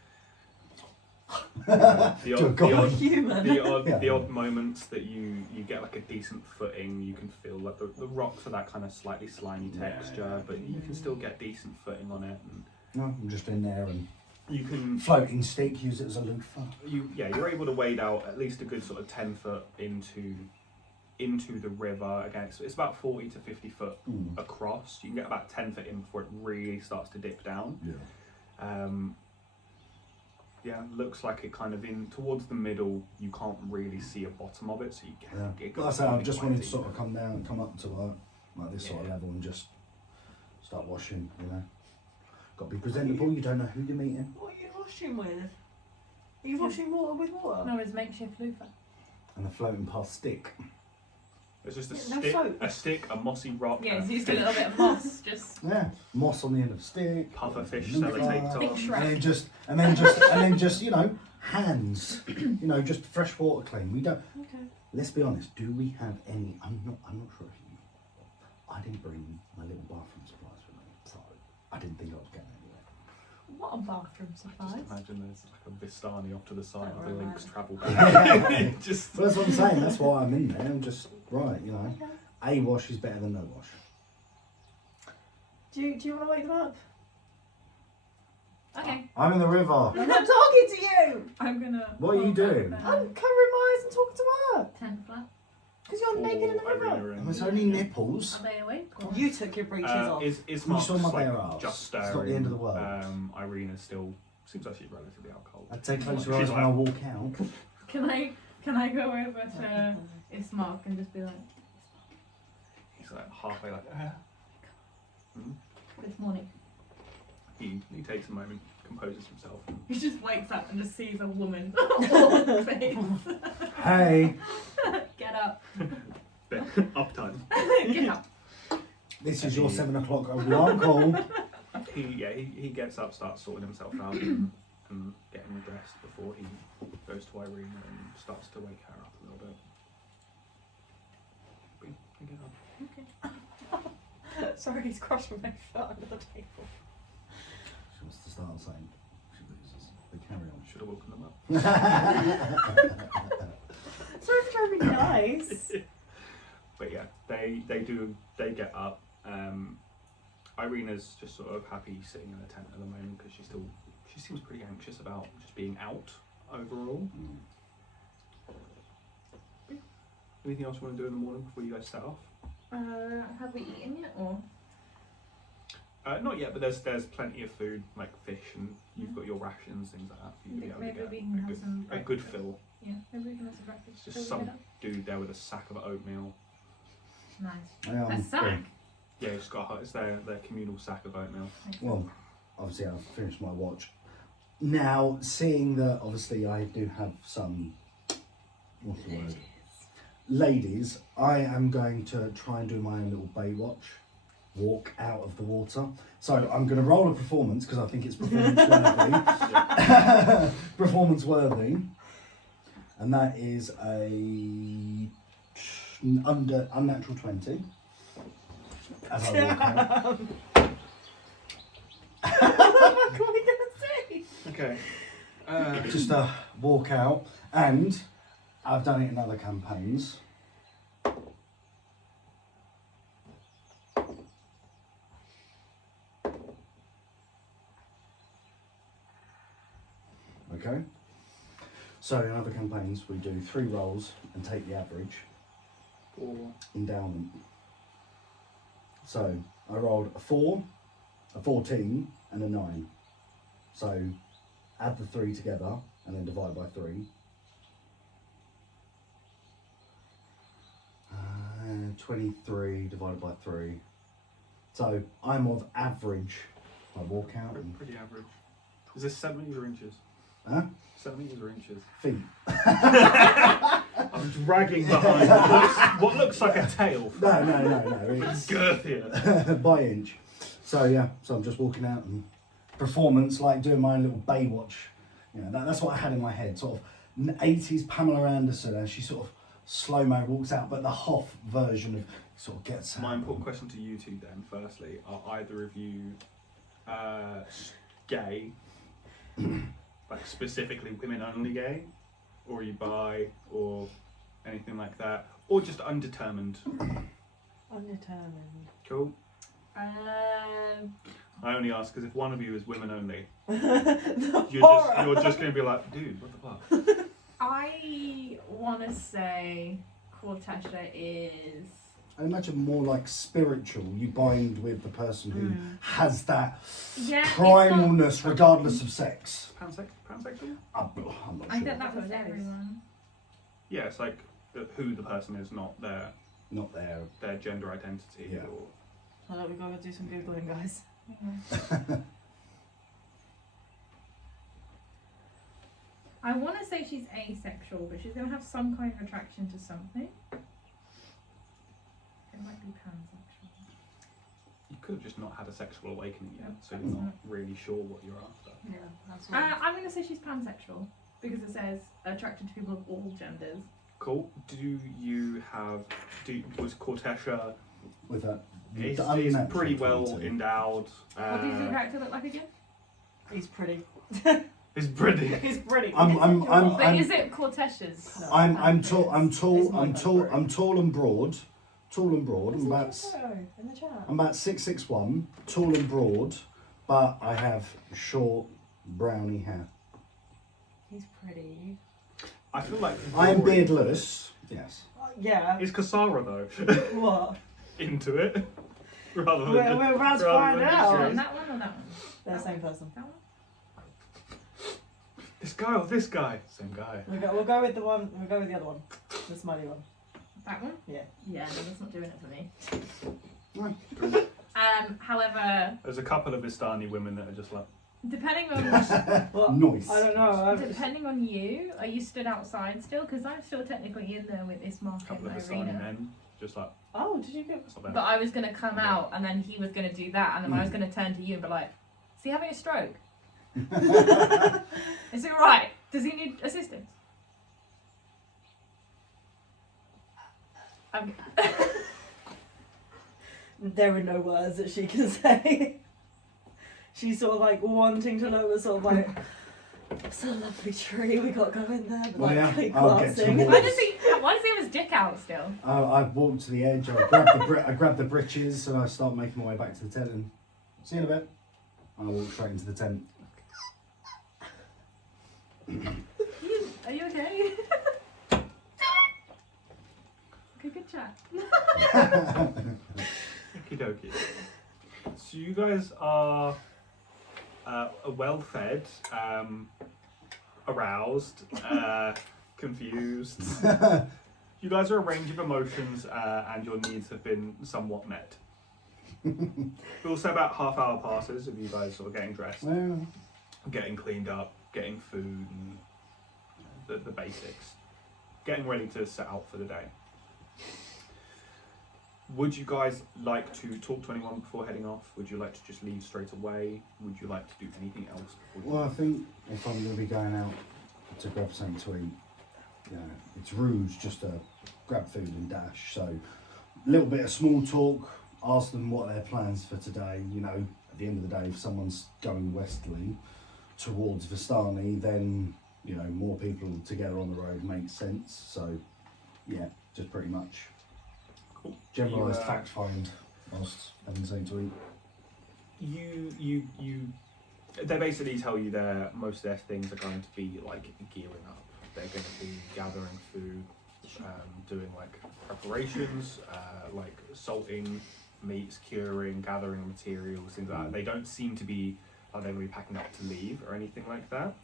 the Human. odd moments that you get like a decent footing. You can feel like the rocks are that kind of slightly slimy texture, but you can still get decent footing on it. And No, I'm just in there and you can floating stick, use it as a loofah. you're able to wade out at least a good sort of 10 foot into the river. Again, it's about 40 to 50 foot across. You can get about 10 foot in before it really starts to dip down. Yeah. Looks like it kind of in towards the middle. You can't really see a bottom of it, so you get. Yeah. It Like I goes said, I really just quite wanted to deep. sort of come down, come up to like this sort of Yeah. level and just start washing, you know. Got to be presentable, you don't know who you're meeting. What are you washing with? Are you washing water with water? No, his makeshift loofah. And a floating past stick. It's just a No float. stick, a mossy rock. Yeah, and it's a used a little bit of moss, just. Yeah. Moss on the end of a stick. Puffer fish loofah, sellotaped Big on. Shrek. and then just, you know, hands. You know, just fresh water clean. We don't Okay. let's be honest, do we have any I'm not sure if you I didn't bring my little bathroom supplies with me, so I didn't think I was getting anywhere. What a bathroom supplies. Just imagine there's like a Vistani off to the side Don't of the worry Link's about travel Yeah. bag. Just Well, that's what I'm saying, that's why I'm in there. I'm just right, you know. Okay. A wash is better than no wash. Do you want to wake them up? Okay, I'm in the river. I'm not talking to you! I'm gonna. What are you doing? I'm covering my eyes and talking to her. Tent flap. Because you're naked in the for river. Irena and It's only yeah. nipples. Are they awake? Or? You took your breeches off. Ismark's saw my like bare arse. just It's staring. not the end of the world. Irena still seems like she's relatively alcohol. I'd take close your She's eyes when I like- walk out. Can I go over to Ismark and just be like, He's like halfway like. this morning? He takes a moment, composes himself. He just wakes up and just sees a woman on her face. Hey, Get up. Uptime. Get up. this is your 7 o'clock alarm call. He gets up, starts sorting himself out and getting dressed before he goes to Irena and starts to wake her up a little bit. We get up. Okay. Sorry, he's crushed my foot under the table. She wants to start saying she loses. They carry on. Should have woken them up. Sorry for trying to be nice. But yeah, they get up. Irena's just sort of happy sitting in the tent at the moment because she seems pretty anxious about just being out overall. Anything else you want to do in the morning before you guys set off? Have we eaten yet, or? Not yet, but there's plenty of food like fish, and you've got your rations, things like that. For you to be able to Maybe get we can have some a good breakfast. fill. Yeah, maybe we can have some breakfast. It's just before we some get up. dude there with a sack of oatmeal. Nice. A sack. Yeah, it's their communal sack of oatmeal. Well, obviously I've finished my watch. Now, seeing that obviously I do have some, what's the word? Ladies, I am going to try and do my own little Baywatch walk out of the water. So I'm going to roll a performance because I think it's performance worthy. Performance worthy. And that is a unnatural 20. As I walk out. What are we gonna say? Okay. Just walk out, and I've done it in other campaigns. Okay. So in other campaigns, we do 3 rolls and take the average. Or Endowment. So I rolled a 4, a 14, and a 9. So add the 3 together and then divide by 3. 23 divided by 3. So I'm of average. I walk out and pretty average. Is this centimeters or inches? Huh? Centimeters or inches? feet. I'm dragging behind what looks like a tail. No, it's Girthier. by inch. So yeah, so I'm just walking out and performance, like doing my own little Baywatch. You know, that's what I had in my head, sort of 80s Pamela Anderson as she sort of slow-mo walks out, but the Hoff version of sort of gets out. My important question to you two then, firstly, are either of you gay, like specifically women only gay, or are you bi, or anything like that, or just undetermined? Undetermined. Cool. I only ask because if one of you is women only, you're just going to be like, dude, what the fuck? I want to say Kortesha is... I imagine more like spiritual. You bind with the person who has that primalness regardless of sex. Pansexual? I'm not I sure. think that was That's what it is. everyone. Yeah, it's like who the person is, not Not there. their gender identity. Yeah. Or Hold on, we've got to do some Googling, guys. I want to say she's asexual, but she's going to have some kind of attraction to something. It might be pansexual. you could have just not had a sexual awakening yet, so That's you're not not- really sure what you're after. Yeah, that's what. I'm going to say she's pansexual because it says attracted to people of all genders. Cool. Was Kortesha? With that. He's unnatural pretty well 20. endowed. What does your character look like again? He's pretty. He's pretty. He's pretty. But is it Kortesha's? No. I'm tall It's I'm tall and broad. Tall and broad. Where's I'm the about photo in the chat? I'm about 6'1", tall and broad, but I have short browny hair. He's pretty. I feel like I am Rory- beardless. Yes. Yeah. Is Cassara though What? into it? Rather than We're about to rather find than just out. curious. That one or that one? They're the same person. That one? This guy or this guy? Same guy. We'll go with the one. We'll go with the other one. The smiley one. That one? Yeah. Yeah, no, that's not doing it for me. Right. However, There's a couple of Vistani women that are just like, depending on What? Nice. I don't know. depending on you, are you stood outside still? Because I'm still technically in there with a Ismark couple of and Vistani Irena. men, just like, Oh, did you get? that's not bad. But I was gonna come out, and then he was gonna do that, and then I was Mm. gonna turn to you and be like, "Is he having a stroke? Is he alright? Does he need assistance?" There are no words that she can say. She's sort of like wanting to know, but sort of like, it's a lovely tree we got going there. But Well, like, yeah, click I'll get glassing. some Why does he have his dick out still? I walked to the edge. I grabbed the breeches, and I start making my way back to the tent. And see you in a bit. I walk straight into the tent. Are you okay? Okay, good chat. Okie dokie. So you guys are well fed, aroused, confused. You guys are a range of emotions and your needs have been somewhat met. Also about half hour passes of you guys sort of getting dressed, Well, getting cleaned up, getting food and the basics. Getting ready to set out for the day. Would you guys like to talk to anyone before heading off? Would you like to just leave straight away? Would you like to do anything else before you well, I think if I'm going to be going out to grab something to eat, you know, it's rude just to grab food and dash. So, a little bit of small talk, ask them what their plans for today. You know, at the end of the day, if someone's going westerly towards Vistani, then, you know, more people together on the road makes sense. So, yeah, just pretty much Cool. generalised fact find whilst having something to eat. They basically tell you most of their things are going to be like gearing up. They're going to be gathering food, doing like preparations, like salting meats, curing, gathering materials, things like that. They don't seem to be like they're going to be packing up to leave or anything like that.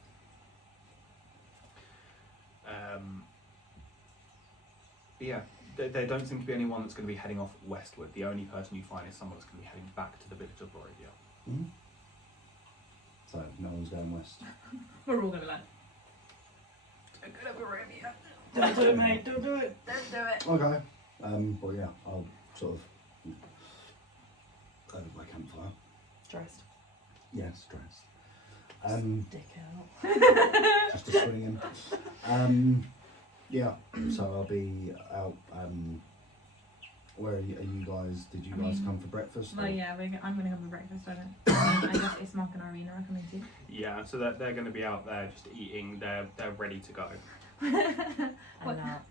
But yeah, there don't seem to be anyone that's going to be heading off westward. The only person you find is someone that's going to be heading back to the village of Barovia. Mhm. So, no one's going west. We're all gonna be like, "Don't go to Barovia. Don't do it, mate. Don't do it. Don't do it." Okay. But yeah, I'll sort of over my campfire. Dressed. Yes, dressed. Dick out. Just a swinging. Yeah. So I'll be out. Where are you guys? Did you guys come for breakfast? Well, or- yeah, I'm gonna have a breakfast. I guess Ismark and Irena are coming too. Yeah, so they're going to be out there just eating. They're ready to go. What? I'm not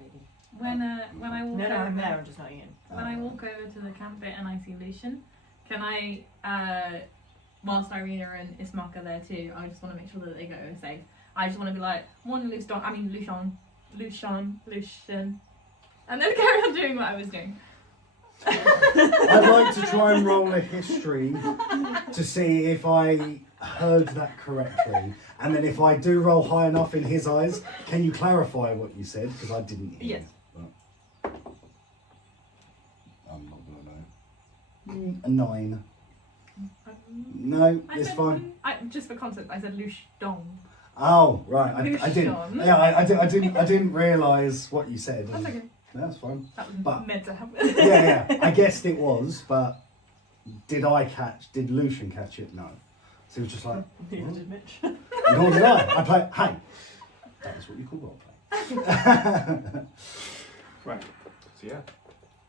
eating. When I walk No, over, I'm there. I'm just not eating. when I walk over to the camp bit and I see Lucian, can I, whilst Irena and Ismark are there too, I just want to make sure that they go safe. I just want to be like, morning Lucian, and then carry on doing what I was doing. I'd like to try and roll a history to see if I heard that correctly, and then if I do roll high enough in his eyes, can you clarify what you said? Because I didn't hear. Yes. But I'm not gonna know. A 9. No, I it's said, fine. just for concept, I said Lucian. Oh right, I didn't. Lucian. Yeah, I didn't realise what you said. That's okay. That's fine. That was But- meant to happen. Yeah, I guessed it was, but did Lucian catch it? No. So he was just like, Neither did Mitch. nor did I. I play, hey, that's what you call roleplay. Right. So yeah,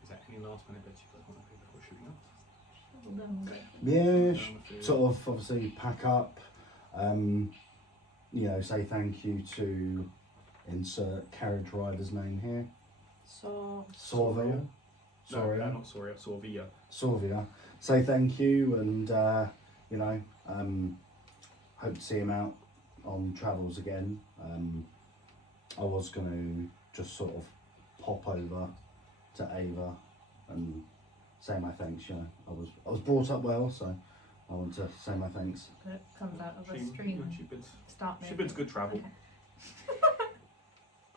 is there any last minute bits you guys want to do before shooting off? Yeah, Down the field. sort of obviously pack up, you know, say thank you to insert carriage rider's name here. So, Sorvia. Sorry. No, not Soria, Sorvia. Sorvia. Say thank you and, you know, hope to see him out on travels again. I was going to just sort of pop over to Ava and say my thanks. You know, I was brought up well, so I want to say my thanks. It comes out of a She stream. bids. Start She moving. bids good travel.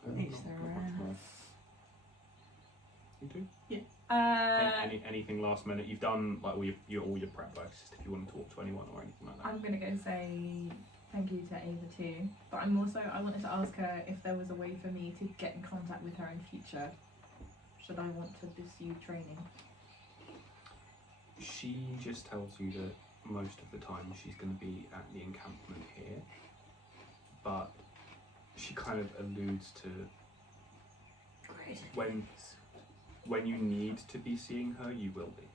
Okay. Each their own. You do? Anything last minute? You've done like all your prep work. Just if you want to talk to anyone or anything like that. I'm gonna go say thank you to Ava too, but I wanted to ask her if there was a way for me to get in contact with her in future. Should I want to pursue training? She just tells you that most of the time she's going to be at the encampment here, but she kind of alludes to Great. when you need to be seeing her, you will be.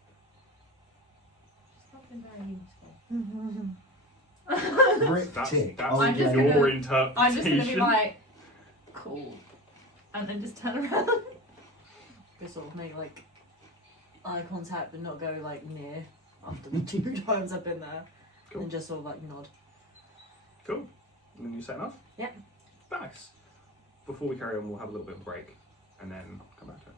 It's not been very useful. Cryptic. That's I'm just your gonna- interpretation. I'm just gonna be like, cool, and then just turn around. Just sort of make like eye contact but not go like near after the 2 times I've been there. Cool. And just sort of like nod. Cool. And then you set off? Yeah. Nice. Before we carry on, we'll have a little bit of a break and then come back to it.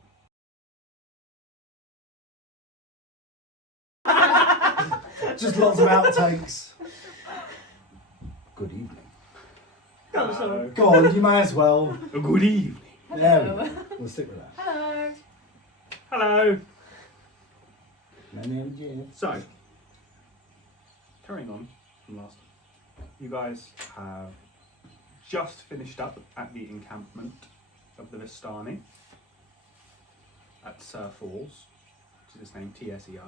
Just lots of outtakes. Good evening. Hello. Go on, you may as well. Good evening. There we Hello. go. We'll stick with that. Hello. Hello. My name's Jeff. So, carrying on from last, you guys have just finished up at the encampment of the Vistani at Sir Falls, which is its name, TSER.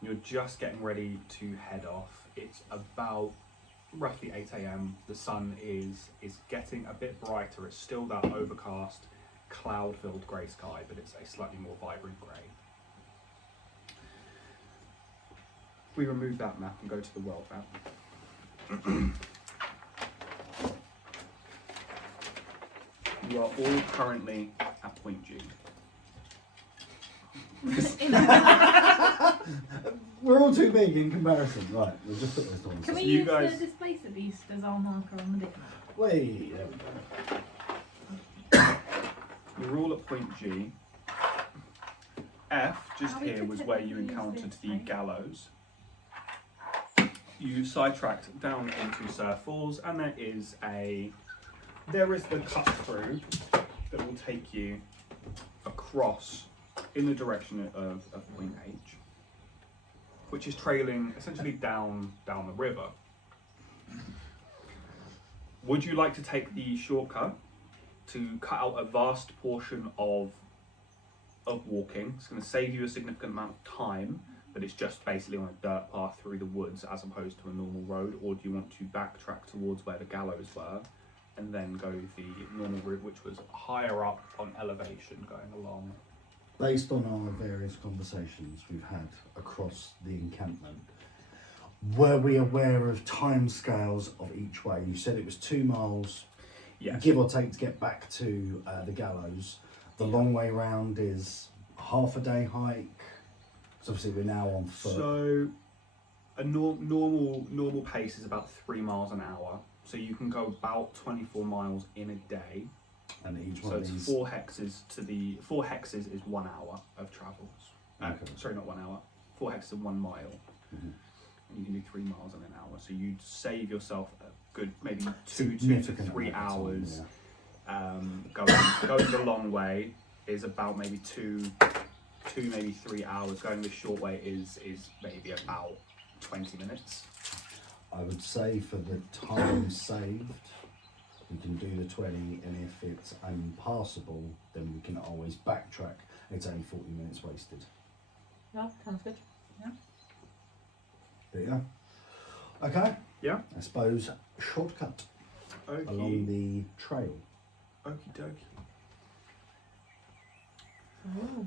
You're just getting ready to head off. It's about roughly 8 AM. The sun is getting a bit brighter. It's still that overcast, cloud-filled grey sky, but it's a slightly more vibrant grey. We remove that map and go to the world map. You are all currently at point G. We're all too big in comparison. Right, we'll just put this on. Can we You use guys- the displacer beast as our marker on the big map? Wait, there we go. You're all at point G. F, just Are we here, was where you typically use encountered this, the right? gallows. You sidetracked down into Sir Falls, and there is the cut through that will take you across in the direction of point H, which is trailing essentially down the river. Would you like to take the shortcut to cut out a vast portion of walking? It's going to save you a significant amount of time, but it's just basically on a dirt path through the woods as opposed to a normal road. Or do you want to backtrack towards where the gallows were and then go the normal route, which was higher up on elevation going along? Based on our various conversations we've had across the encampment, were we aware of timescales of each way? You said it was 2 miles, Yes. give or take, to get back to the gallows. The long way round is half a day hike. So obviously we're now on foot. So a normal pace is about 3 miles an hour. So you can go about 24 miles in a day. And each So one of it's these. 4 hexes is 1 hour of travel. Okay. Sorry, not 1 hour. 4 hexes is 1 mile. Mhm. And you can do 3 miles in an hour. So you'd save yourself a good maybe 2 to Significant 3 amount of time, hours. yeah. Going the long way is about maybe 2 maybe 3 hours. Going the short way is maybe about 20 minutes. I would say for the time saved, we can do the 20, and if it's impassable, then we can always backtrack. It's only 40 minutes wasted. Yeah, sounds good. But yeah. Okay. Yeah. I suppose shortcut along the trail. Okie dokie.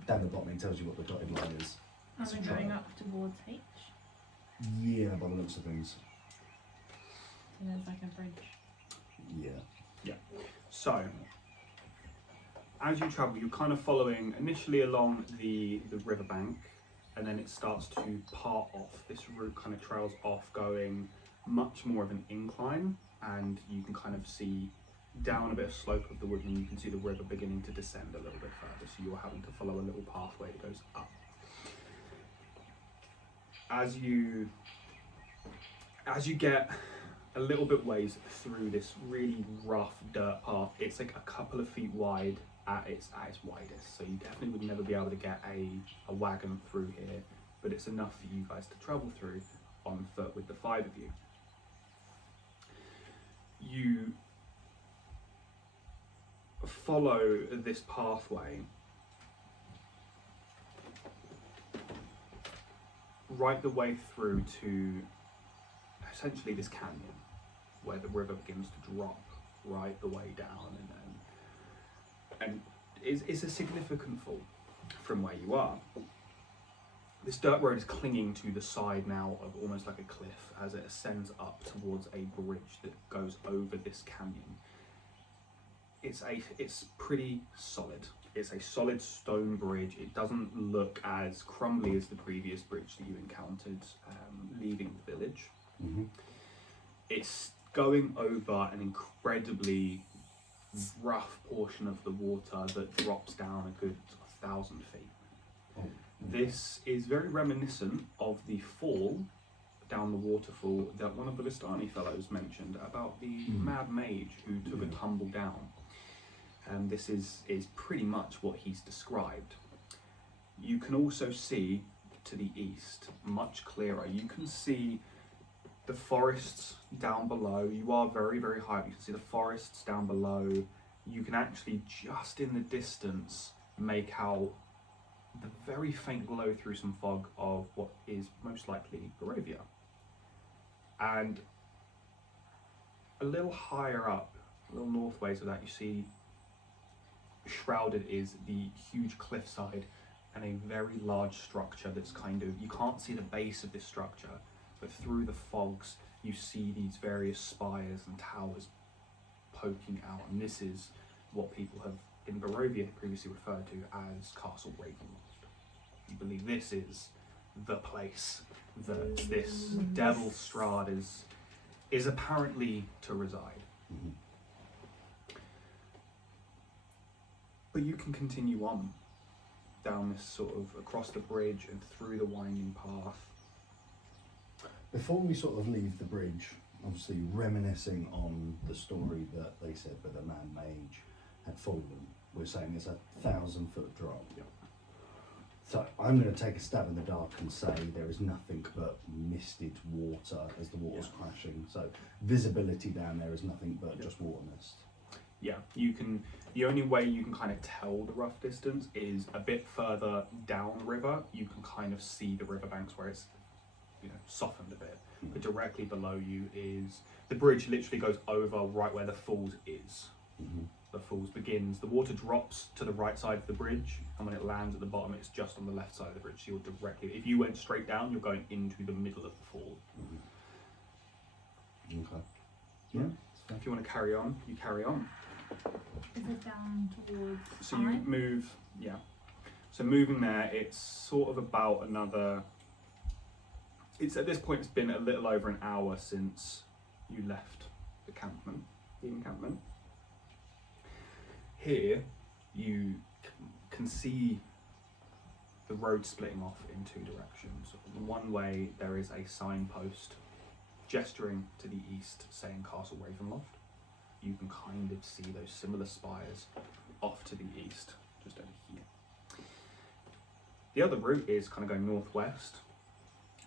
Down the bottom it tells you what the dotted line is. Are It's we a going trail. up towards H? Yeah, by the looks of things. So there's like a bridge. Yeah. So, as you travel, you're kind of following initially along the riverbank, and then it starts to part off. This route kind of trails off, going much more of an incline, and you can kind of see down a bit of slope of the woodland, you can see the river beginning to descend a little bit further, so you're having to follow a little pathway that goes up. As you get a little bit ways through this really rough dirt path, it's like a couple of feet wide at its widest, so you definitely would never be able to get a wagon through here, but it's enough for you guys to travel through on foot with the 5 of you. You follow this pathway right the way through to essentially this canyon where the river begins to drop right the way down, and it's a significant fall from where you are. This dirt road is clinging to the side now of almost like a cliff as it ascends up towards a bridge that goes over this canyon. It's pretty solid. It's a solid stone bridge. It doesn't look as crumbly as the previous bridge that you encountered leaving the village. Mm-hmm. It's going over an incredibly rough portion of the water that drops down a good 1,000 feet. Oh. This is very reminiscent of the fall down the waterfall that one of the Vistani fellows mentioned about the mad mage who took a tumble down. And this is pretty much what he's described. You can also see to the east, much clearer. You can see the forests down below. You are very, very high. You can see the forests down below. You can actually, just in the distance, make out the very faint glow through some fog of what is most likely Barovia. And a little higher up, a little northways of that, you see shrouded is the huge cliffside and a very large structure that's kind of, you can't see the base of this structure, but through the fogs you see these various spires and towers poking out, and this is what people have in Barovia previously referred to as Castle Ravenloft. You believe this is the place that this devil Strahd is apparently to reside. Mm-hmm. But you can continue on down this sort of across the bridge and through the winding path. Before we sort of leave the bridge, obviously reminiscing on the story that they said that the man mage had fallen, we're saying it's a 1,000-foot drop. Yep. So I'm going to take a stab in the dark and say there is nothing but misted water as the water's crashing. So visibility down there is nothing but just water mist. Yeah, you can. The only way you can kind of tell the rough distance is a bit further down the river. You can kind of see the riverbanks where it's, softened a bit. But directly below you is the bridge. Literally goes over right where the falls is. Mm-hmm. The falls begins. The water drops to the right side of the bridge, and when it lands at the bottom, it's just on the left side of the bridge. So you're directly. If you went straight down, you're going into the middle of the fall. Mm-hmm. Okay. Yeah. If you want to carry on, you carry on. Is it down towards So you time? move, yeah. So moving there, it's sort of about another. It's at this point, it's been a little over an hour since you left the encampment. Here, you can see the road splitting off in 2 directions. One way, there is a signpost gesturing to the east saying Castle Ravenloft. You can kind of see those similar spires off to the east, just over here. The other route is kind of going northwest,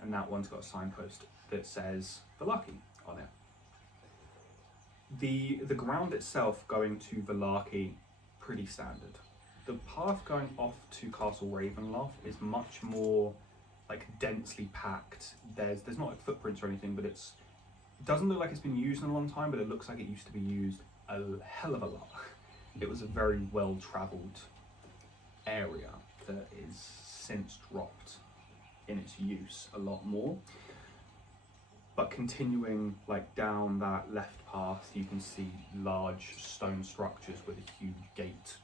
and that one's got a signpost that says Vallaki on it. The ground itself going to Vallaki, pretty standard. The path going off to Castle Ravenloft is much more like densely packed. There's not like footprints or anything, but it doesn't look like it's been used in a long time, but it looks like it used to be used a hell of a lot. It was a very well-travelled area that is since dropped in its use a lot more. But continuing like down that left path, you can see large stone structures with a huge gate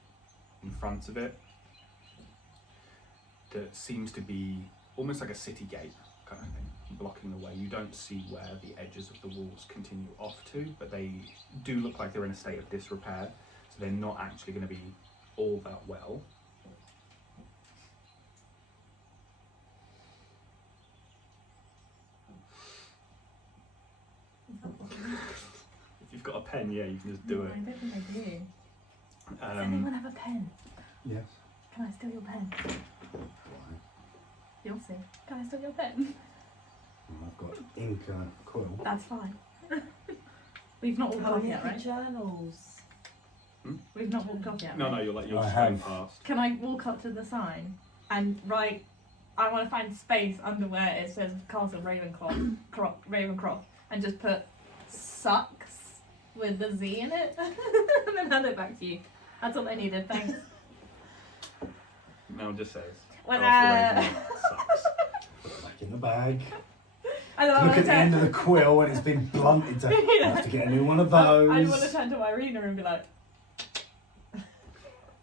in front of it that seems to be almost like a city gate kind of thing, blocking the way. You don't see where the edges of the walls continue off to, but they do look like they're in a state of disrepair, so they're not actually going to be all that well. If you've got a pen, yeah, you can just do it. I don't think I do. Does anyone have a pen? Yes. Can I steal your pen? Why? You'll see. Can I steal your pen? I've got ink and a quill. That's fine. We've not walked off yet, right? Journals. We've not walked off yet. No, right? no, you're I just going have. past. Can I walk up to the sign and write? I want to find space under where it says Castle Ravencroft, and just put sucks with the Z in it, and then hand it back to you. That's all I needed. Thanks. Mel just says, When, Castle Ravenloft sucks. Put it back in the bag. I don't Look want at to the end turn. of the quill and it's been blunted. I Yeah. have to get a new one of those. I want to turn to Irena and be like,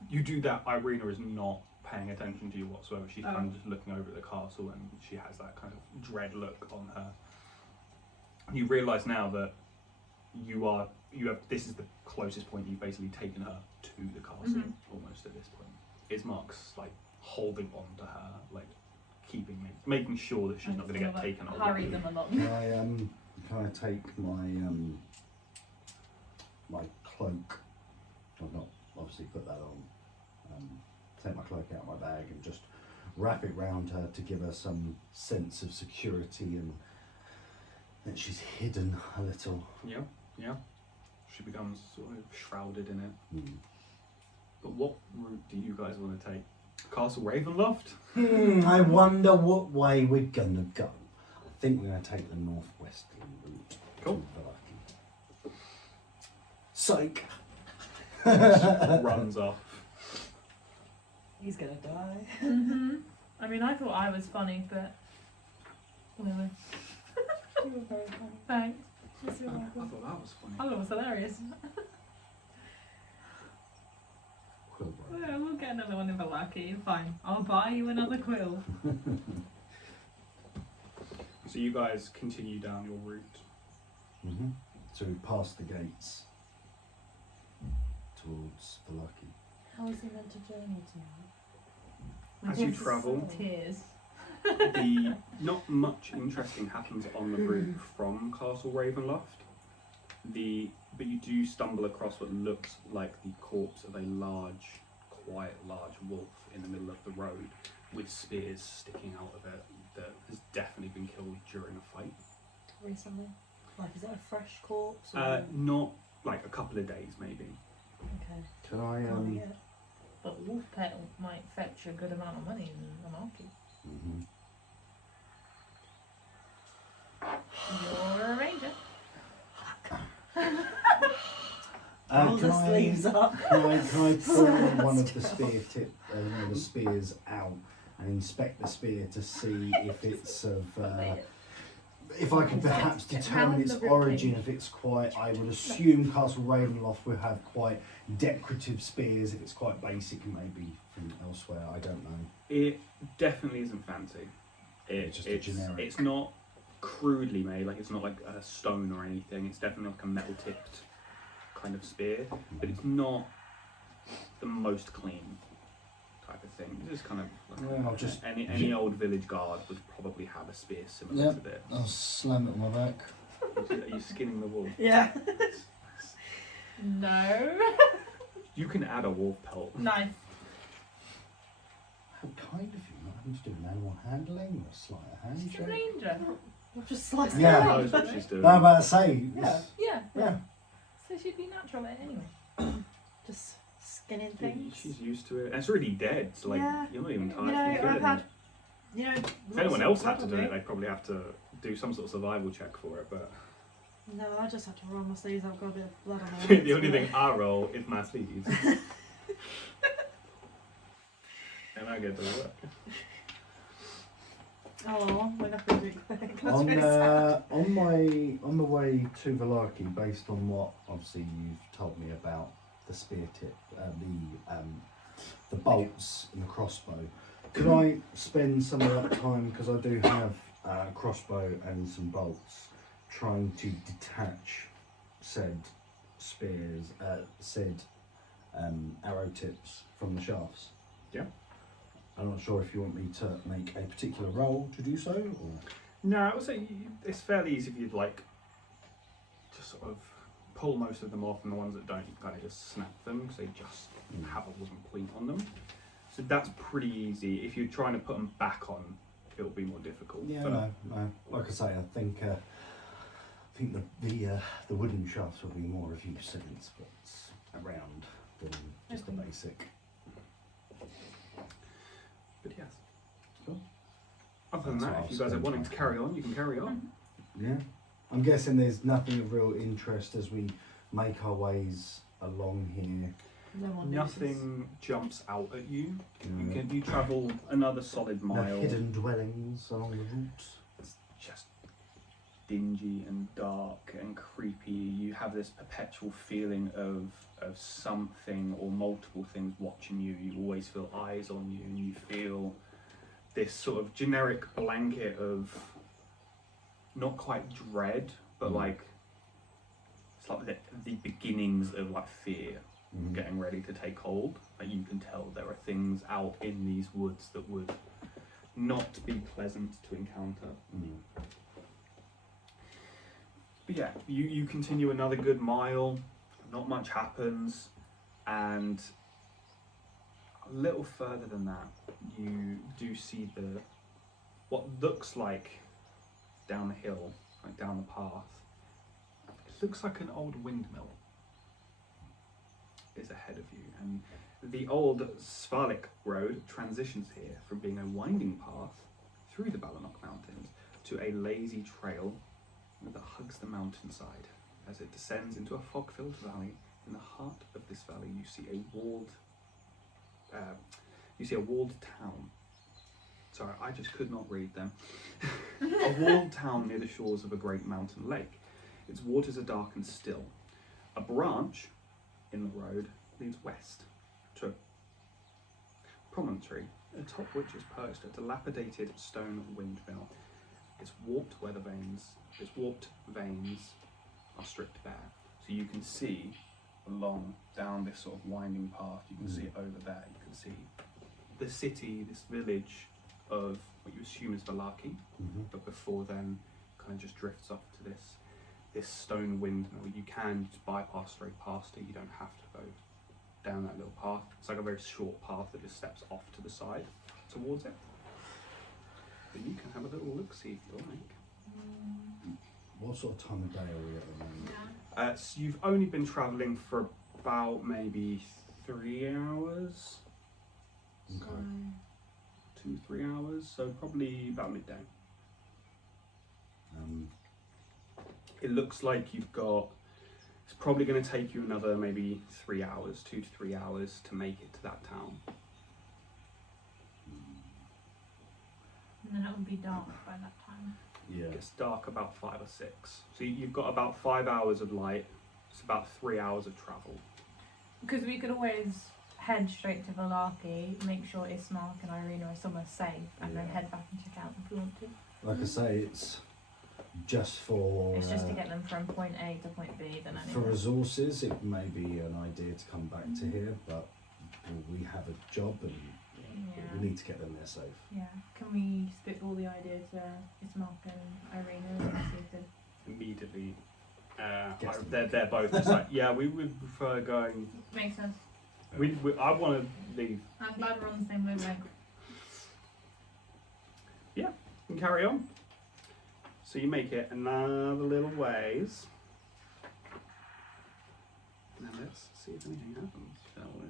You do that, Irena is not paying attention to you whatsoever. She's Oh. kind of just looking over at the castle and she has that kind of dread look on her. You realise now that this is the closest point you've basically taken her to the castle, almost at this point. Ismark's like holding on to her, like making sure that she's I'm not just going to get gonna, taken away. hurry them along. Can I take my cloak? I've not obviously put that on. Take my cloak out of my bag and just wrap it round her to give her some sense of security and that she's hidden a little. Yeah. She becomes sort of shrouded in it. Mm. But what route do you guys want to take? Castle Ravenloft? I wonder what way we're gonna go. I think we're gonna take the northwesterly route. Cool. To Vallaki. Psych. Runs off. He's gonna die. I mean, I thought I was funny, but anyway. You were very funny. Thanks. I thought that was funny. I thought it was hilarious. Quill break. Yeah, we'll get another one in Vallaki. Fine. I'll buy you another quill. So you guys continue down your route. Mm-hmm. So we pass the gates towards Vallaki. How is he meant to journey tonight? As you travel, Tears. not much interesting happens on the route from Castle Ravenloft. But you do stumble across what looks like the corpse of a quite large wolf in the middle of the road, with spears sticking out of it that has definitely been killed during a fight. Recently? Like, is it a fresh corpse? Or... Not like a couple of days, maybe. Okay. Can I Can't be it. But wolf pet might fetch a good amount of money in the market. Mm-hmm. You're a ranger. Roll Can the sleeves up. Can I pull one of the the spears out and inspect the spear to see if it's of if I could perhaps determine its origin, if it's quite, I would assume Castle Ravenloft will have quite decorative spears. If it's quite basic, maybe from elsewhere, I don't know. It definitely isn't fancy. It's just a generic. It's not crudely made, like it's not like a stone or anything. It's definitely like a metal tipped kind of spear, but it's not the most clean type of thing. It's just kind of like Well, I'll just- any old village guard would probably have a spear similar to this. I'll slam it on my back. Are you skinning the wolf? Yeah. No. You can add a wolf pelt. Nice. How kind of you, not having to do an animal handling or a sleight of She's a handshake. ranger. We'll just slice Yeah. it Who up. knows what she's doing? No, I'm about to say. Yeah. Yeah. So she'd be natural at it anyway. Just skinning Dude, things. she's used to it. And it's already dead, so like Yeah. you're not even You tired know, from I've killing had, it. you know, If anyone else had to do probably- it, they'd probably have to do some sort of survival check for it, but No, I just had to roll my sleeves. I've got a bit of blood on my the hands, only but- thing I roll is my sleeves. And I get to work. Oh, we're not going to do it. On the way to Vallaki, based on what obviously you've told me about the spear tip, the bolts and the crossbow, could I spend some of that time, because I do have crossbow and some bolts, trying to detach said spears, said arrow tips from the shafts. Yeah. I'm not sure if you want me to make a particular roll to do so, or... No, I would say it's fairly easy if you'd like just sort of pull most of them off, and the ones that don't, you kind of just snap them because they just have a wooden point on them. So that's pretty easy. If you're trying to put them back on, it'll be more difficult. Yeah, but no. Like I say, I think the wooden shafts will be more of use since it's around than just the basic. But yes. Cool. Other than That's that, what if you I'll guys are spend wanting to time carry on, you can carry on. Yeah. I'm guessing there's nothing of real interest as we make our ways along here. No one notices. Nothing jumps out at you. No, You travel another solid no mile. hidden dwellings along the route. It's just dingy and dark and creepy. You have this perpetual feeling of something or multiple things watching you. You always feel eyes on you, and you feel this sort of generic blanket of not quite dread, but like it's like the beginnings of like fear getting ready to take hold. Like you can tell there are things out in these woods that would not be pleasant to encounter. But yeah, you continue another good mile, not much happens, and a little further than that, you do see what looks like down the hill, like down the path. It looks like an old windmill is ahead of you, and the old Svalak road transitions here from being a winding path through the Balanok Mountains to a lazy trail that hugs the mountainside. As it descends into a fog-filled valley, in the heart of this valley you see a walled town. Sorry, I just could not read them. A walled town near the shores of a great mountain lake. Its waters are dark and still. A branch in the road leads west to a promontory, atop which is perched a dilapidated stone windmill. Its warped vanes are stripped bare, so you can see along down this sort of winding path. You can see over there. You can see the city, this village of what you assume is Vallaki, but before then, kind of just drifts off to this stone windmill. You can just bypass straight past it. You don't have to go down that little path. It's like a very short path that just steps off to the side towards it. But you can have a little look-see if you like. What sort of time of day are we at the moment? So you've only been travelling for about maybe 3 hours. Okay. 2-3 hours, so probably about midday. It looks like you've got, it's probably going to take you another maybe 3 hours, 2 to 3 hours to make it to that town. And then it would be dark by that time. Yeah. It gets dark about 5 or 6. So you've got about 5 hours of light. It's about 3 hours of travel. Because we could always head straight to Vallaki, make sure Ismark and Irena are somewhere safe, and then head back and check out if we want to. Like I say, it's just for... It's just to get them from point A to point B, then For anyway. resources, it may be an idea to come back to here, but we have a job and we need to get them there safe. Yeah. Can we spit all the idea to Ismark and Irena and see if they... Immediately, Guess them. they're both just like, yeah, we would prefer going. Makes sense. I want to leave. I'm glad we're on the same wavelength. And carry on. So you make it another little ways. Now let's see if anything happens, shall we?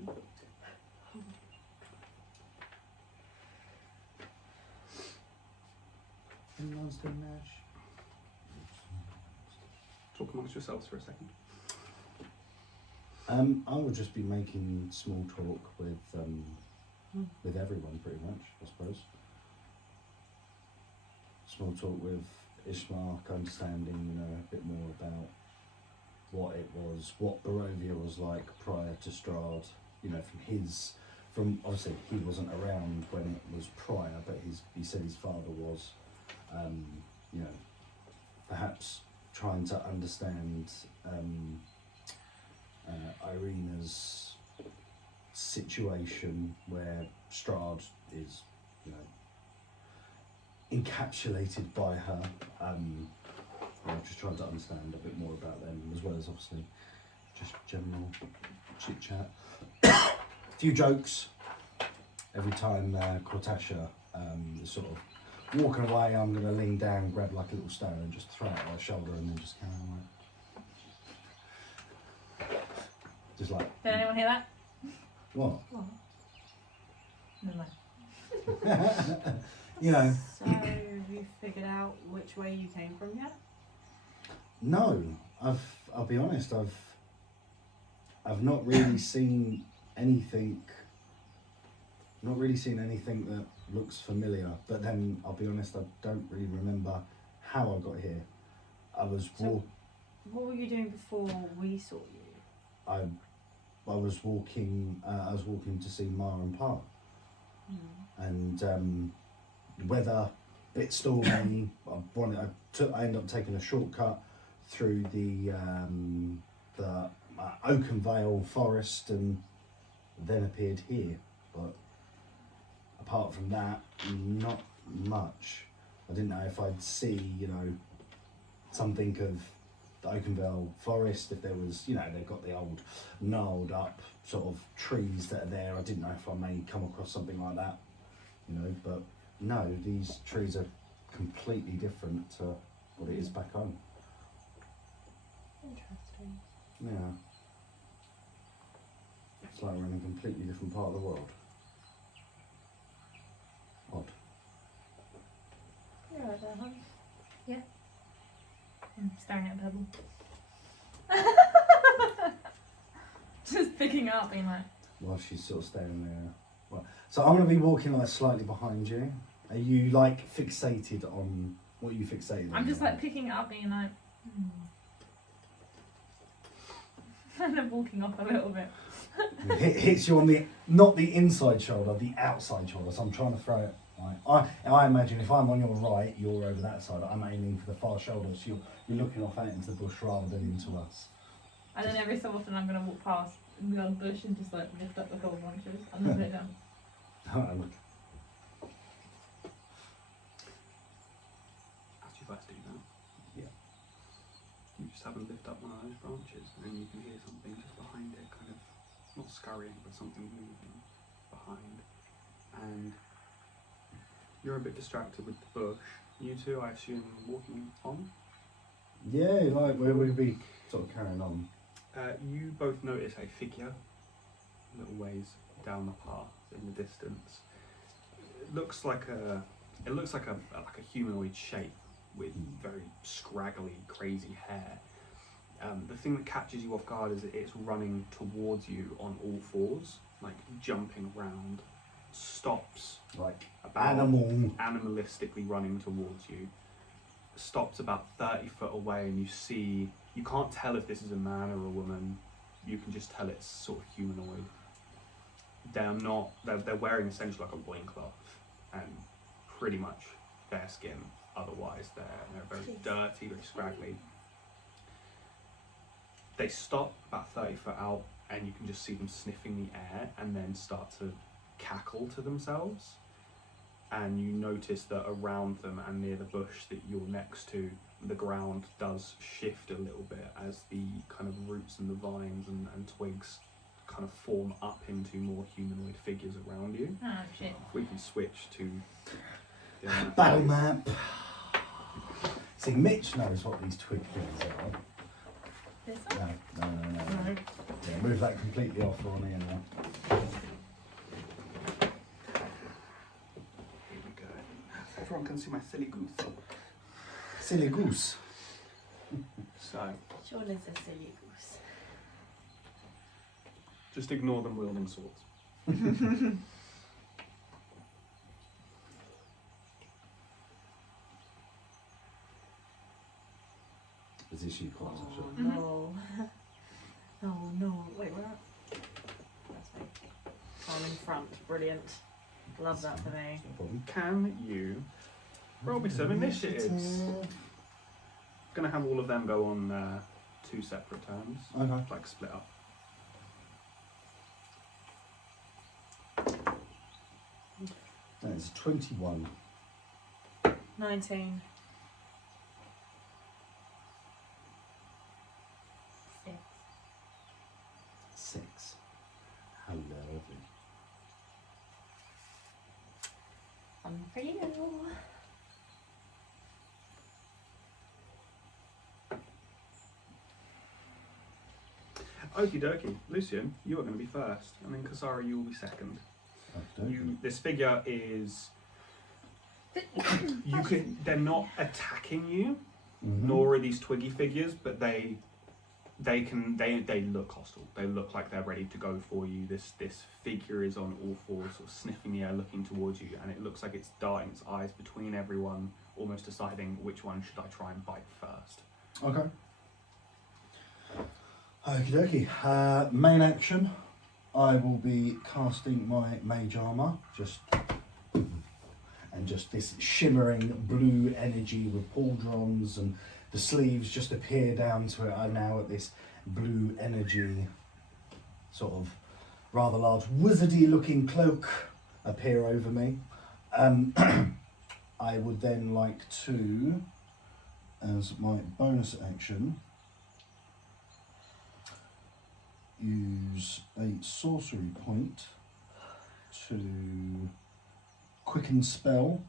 Anyone's doing mash? Talk amongst yourselves for a second. I will just be making small talk with everyone, pretty much, I suppose. Small talk with Ismark, understanding, a bit more about what it was, what Barovia was like prior to Strahd. From obviously he wasn't around when it was prior, but he said his father was. You know, perhaps trying to understand Irena's situation where Strahd is, you know, encapsulated by her. You know, just trying to understand a bit more about them, as well as obviously just general chit chat. A few jokes every time Kortesha is sort of walking away. I'm going to lean down, grab like a little stone, and just throw it at her shoulder, and then just kind of like, just like. Did anyone hear that? What? Never mind. You know. So have you figured out which way you came from yet? No, I'll be honest. I've not really seen anything. Not really seen anything that looks familiar. But then I'll be honest. I don't really remember how I got here. I was So, what were you doing before we saw you? I was walking. I was walking to see Ma and Pa, and weather a bit stormy. I ended up taking a shortcut through the Oakenvale forest, and then appeared here. But apart from that, not much. I didn't know if I'd see, you know, something of the Oakenvale forest, if there was, you know, they've got the old gnarled up sort of trees that are there. I didn't know if I may come across something like that, you know, but no, these trees are completely different to what it is back home. Interesting. Yeah. It's like we're in a completely different part of the world. Odd. You're right there, hon. I'm staring at Pebble. Just picking it up, being like, While she's sort of staring there. Well, so I'm going to be walking like slightly behind you. Are you like fixated on what are you fixated on? I'm just like picking it up, being like, and then walking off a little bit. It hits you on the, not the inside shoulder, the outside shoulder. So I'm trying to throw it. Like, I imagine if I'm on your right, you're over that side. I'm aiming for the far shoulder, so you're looking off out into the bush rather than into us. And then every so often I'm going to walk past the old bush and just like lift up the cold branches and then put it down. Look. As you guys do that, Yeah. you just have them lift up one of those branches, and you can hear something just behind it, kind of not scurrying, but something moving behind. And you're a bit distracted with the bush. You two, I assume, walking on. Yeah, like we'd be sort of carrying on. You both notice a figure, a little ways down the path in the distance. It looks like a humanoid shape with very scraggly, crazy hair. The thing that catches you off guard is that it's running towards you on all fours, like jumping around. Stops Like about animal. animalistically running towards you. Stops about 30 foot away, and you can't tell if this is a man or a woman. You can just tell it's sort of humanoid. They're wearing essentially like a loincloth and pretty much bare skin. Otherwise they're very dirty, very scraggly. They stop about 30 foot out, and you can just see them sniffing the air and then start to cackle to themselves. And you notice that around them and near the bush that you're next to, the ground does shift a little bit as the kind of roots and the vines and twigs kind of form up into more humanoid figures around you. Oh shit. We can switch to the Battle map. See, Mitch knows what these twig things are. This one? No. No. Yeah, move that completely off on here now. Here we go. Everyone can see my silly goose. Silly goose. So Sean is a silly goose. just ignore them wielding swords. Is this you, Kortesha? Oh no. Oh no. Wait, where? That's me. I'm in front. Brilliant. Love that for me. No problem. Can you Roll me some initiatives. Gonna have all of them go on 2 separate turns, Okay. like split up. That is 21. 19. 6. 6. How lovely. For you. Okie dokie. Lucien, you are going to be first, and then Cassara, you will be second. Okay. This figure is. They're not attacking you, nor are these twiggy figures, but they look hostile. They look like they're ready to go for you. This figure is on all fours, sort of sniffing the air, looking towards you, and it looks like it's darting its eyes between everyone, almost deciding which one should I try and bite first. Okay. Okie dokie. Main action. I will be casting my mage armor, and just this shimmering blue energy with pauldrons, and the sleeves just appear down to it. I'm now at this blue energy, sort of rather large wizardy looking cloak appear over me. I would then like to, as my bonus action, use a sorcery point to quicken spell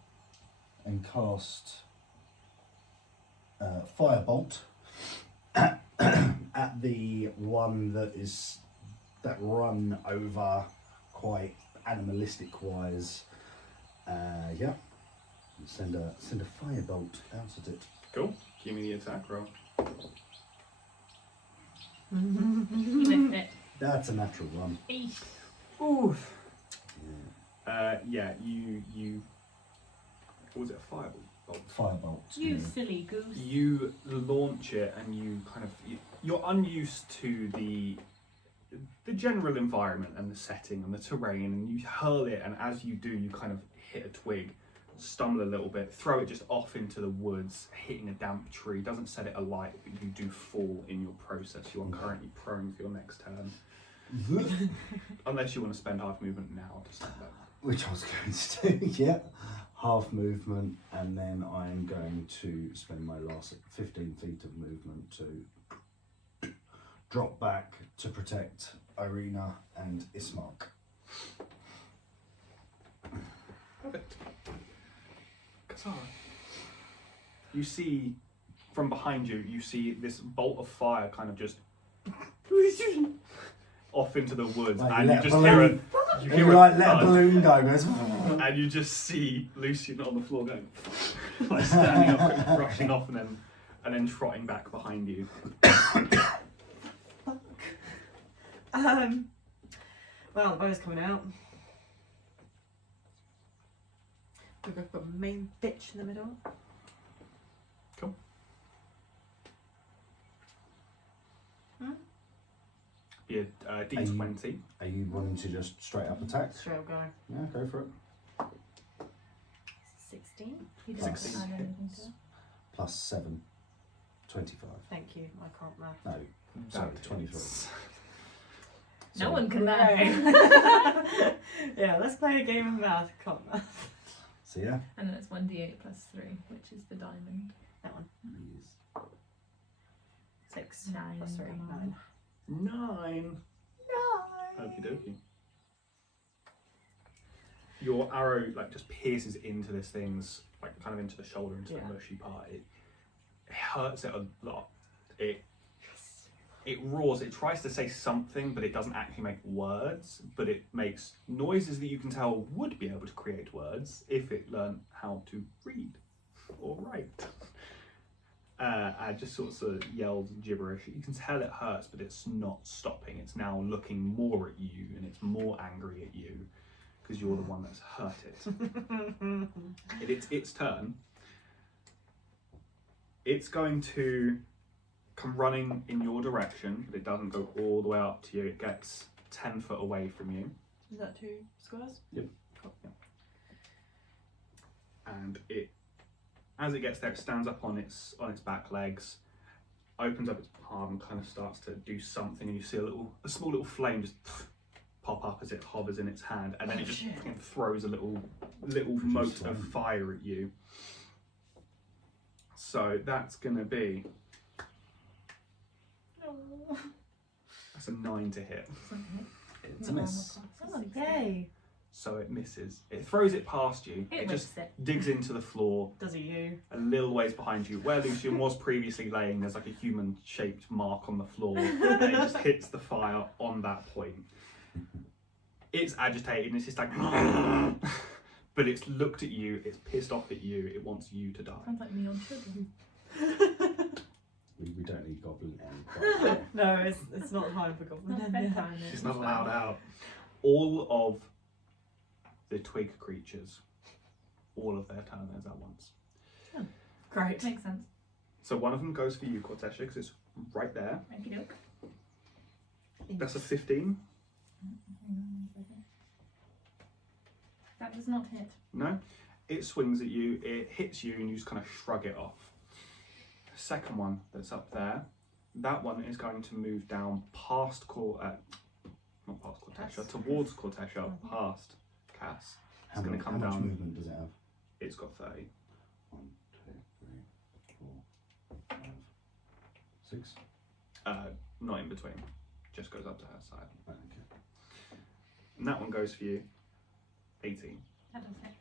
and cast firebolt at the one that run over quite animalistic wise. Yeah, send a firebolt out at it. Cool. Give me the attack roll. You lift it. That's a natural one. Eesh. Oof. Yeah. You. What was it? A firebolt. Firebolt. You yeah. silly goose. You launch it, and you kind of you're unused to the general environment and the setting and the terrain, and you hurl it, and as you do, you kind of hit a twig, stumble a little bit, throw it just off into the woods, hitting a damp tree. Doesn't set it alight, but you do fall in your process. You are currently prone for your next turn, unless you want to spend half movement now to stand up. Which I was going to do, yeah. Half movement, and then I'm going to spend my last 15 feet of movement to drop back to protect Irena and Ismark. Perfect. Cassara. You see, from behind you, you see this bolt of fire kind of just off into the woods, Like and you let just a hear balloon- a You like let a thud, balloon go, goes. and you just see Lucien on the floor going, like standing up, quickly rushing off, and then trotting back behind you. Well, the bow's coming out. We're going to put a main bitch in the middle. Cool. Be a D20. Are you wanting to just straight up attack? Straight up go. Yeah, go for it. 16. You didn't didn't add anything to it. Plus 7. 25. Thank you, I can't math. No, sorry, That 23. hits. No one can math. Yeah, let's play a game of math. Can't math. So yeah. And then it's 1d8 plus 3, which is the diamond. That one. Yes. 6 9 plus 3, come 9. 9. Okie dokie. Your arrow like just pierces into this thing's like kind of into the shoulder, into the mushy part. It hurts it a lot. It roars. It tries to say something, but it doesn't actually make words. But it makes noises that you can tell would be able to create words if it learned how to read or write. And just sort of yells gibberish. You can tell it hurts, but it's not stopping. It's now looking more at you, and it's more angry at you because you're the one that's hurt it. It's its turn. It's going to come running in your direction, but it doesn't go all the way up to you. It gets 10 foot away from you. Is that 2 squares? Yep. Cool. And it As it gets there, it stands up on its back legs, opens up its palm, and kind of starts to do something, and you see a small little flame just pop up as it hovers in its hand, and then it just fucking throws a little mote of fire at you. So that's gonna be that's a 9 to hit. It's a miss. Oh, yay! So it misses. It throws it past you. It just whips it. digs into the floor Does it you? a little ways behind you. Where Lucien was previously laying, there's like a human-shaped mark on the floor, and it just hits the fire on that point. It's agitated and it's just like, but it's looked at you. It's pissed off at you. It wants you to die. Sounds like me on children. We don't need goblin and No, it's not time for goblin. Not bedtime. She's not allowed out. All of the twig creatures, all of their turn is at once. Great. Makes sense. So one of them goes for you, Kortesha, because it's right there. Okey doke. That's a 15. That does not hit. No? It swings at you, it hits you, and you just kind of shrug it off. The second one that's up there, that one is going to move down past not past Kortesha, towards Kortesha, past Cass. How, gonna much, come how much down. movement does it have? It's got 30. 1, 2, 3, 4, 5, 6. Not in between. Just goes up to her side. Right, okay. And that one goes for you. 18. That does hit.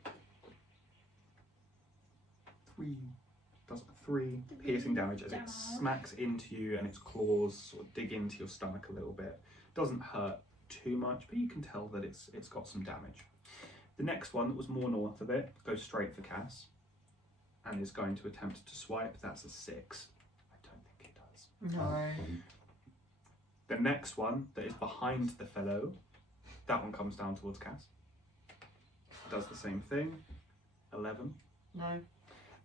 3 piercing damage as it smacks into you and its claws sort of dig into your stomach a little bit. Doesn't hurt too much, but you can tell that it's got some damage. The next one that was more north of it goes straight for Cass and is going to attempt to swipe. That's a 6. I don't think it does. No. The next one that is behind the fellow, that one comes down towards Cass. Does the same thing. 11. No.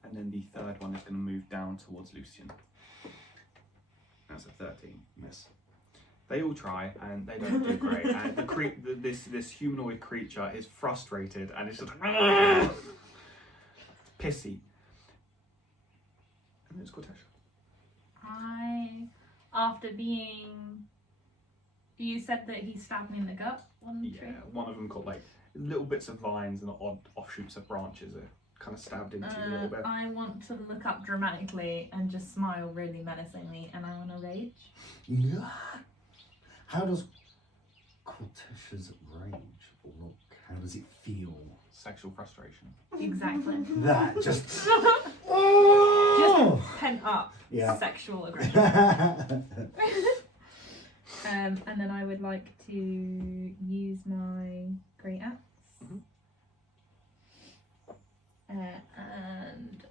And then the third one is going to move down towards Lucien. That's a 13. Miss. They all try and they don't do great. And this humanoid creature is frustrated and it's just like pissy. And it's Kortesha. After being, you said that he stabbed me in the gut. Yeah, one of them got like little bits of vines and odd offshoots of branches are kind of stabbed into you a little bit. I want to look up dramatically and just smile really menacingly, and I want to rage. Yeah. How does Kortesha's rage look? How does it feel? Sexual frustration. Exactly. That just Just pent up Yeah. sexual aggression. And then I would like to use my great axe and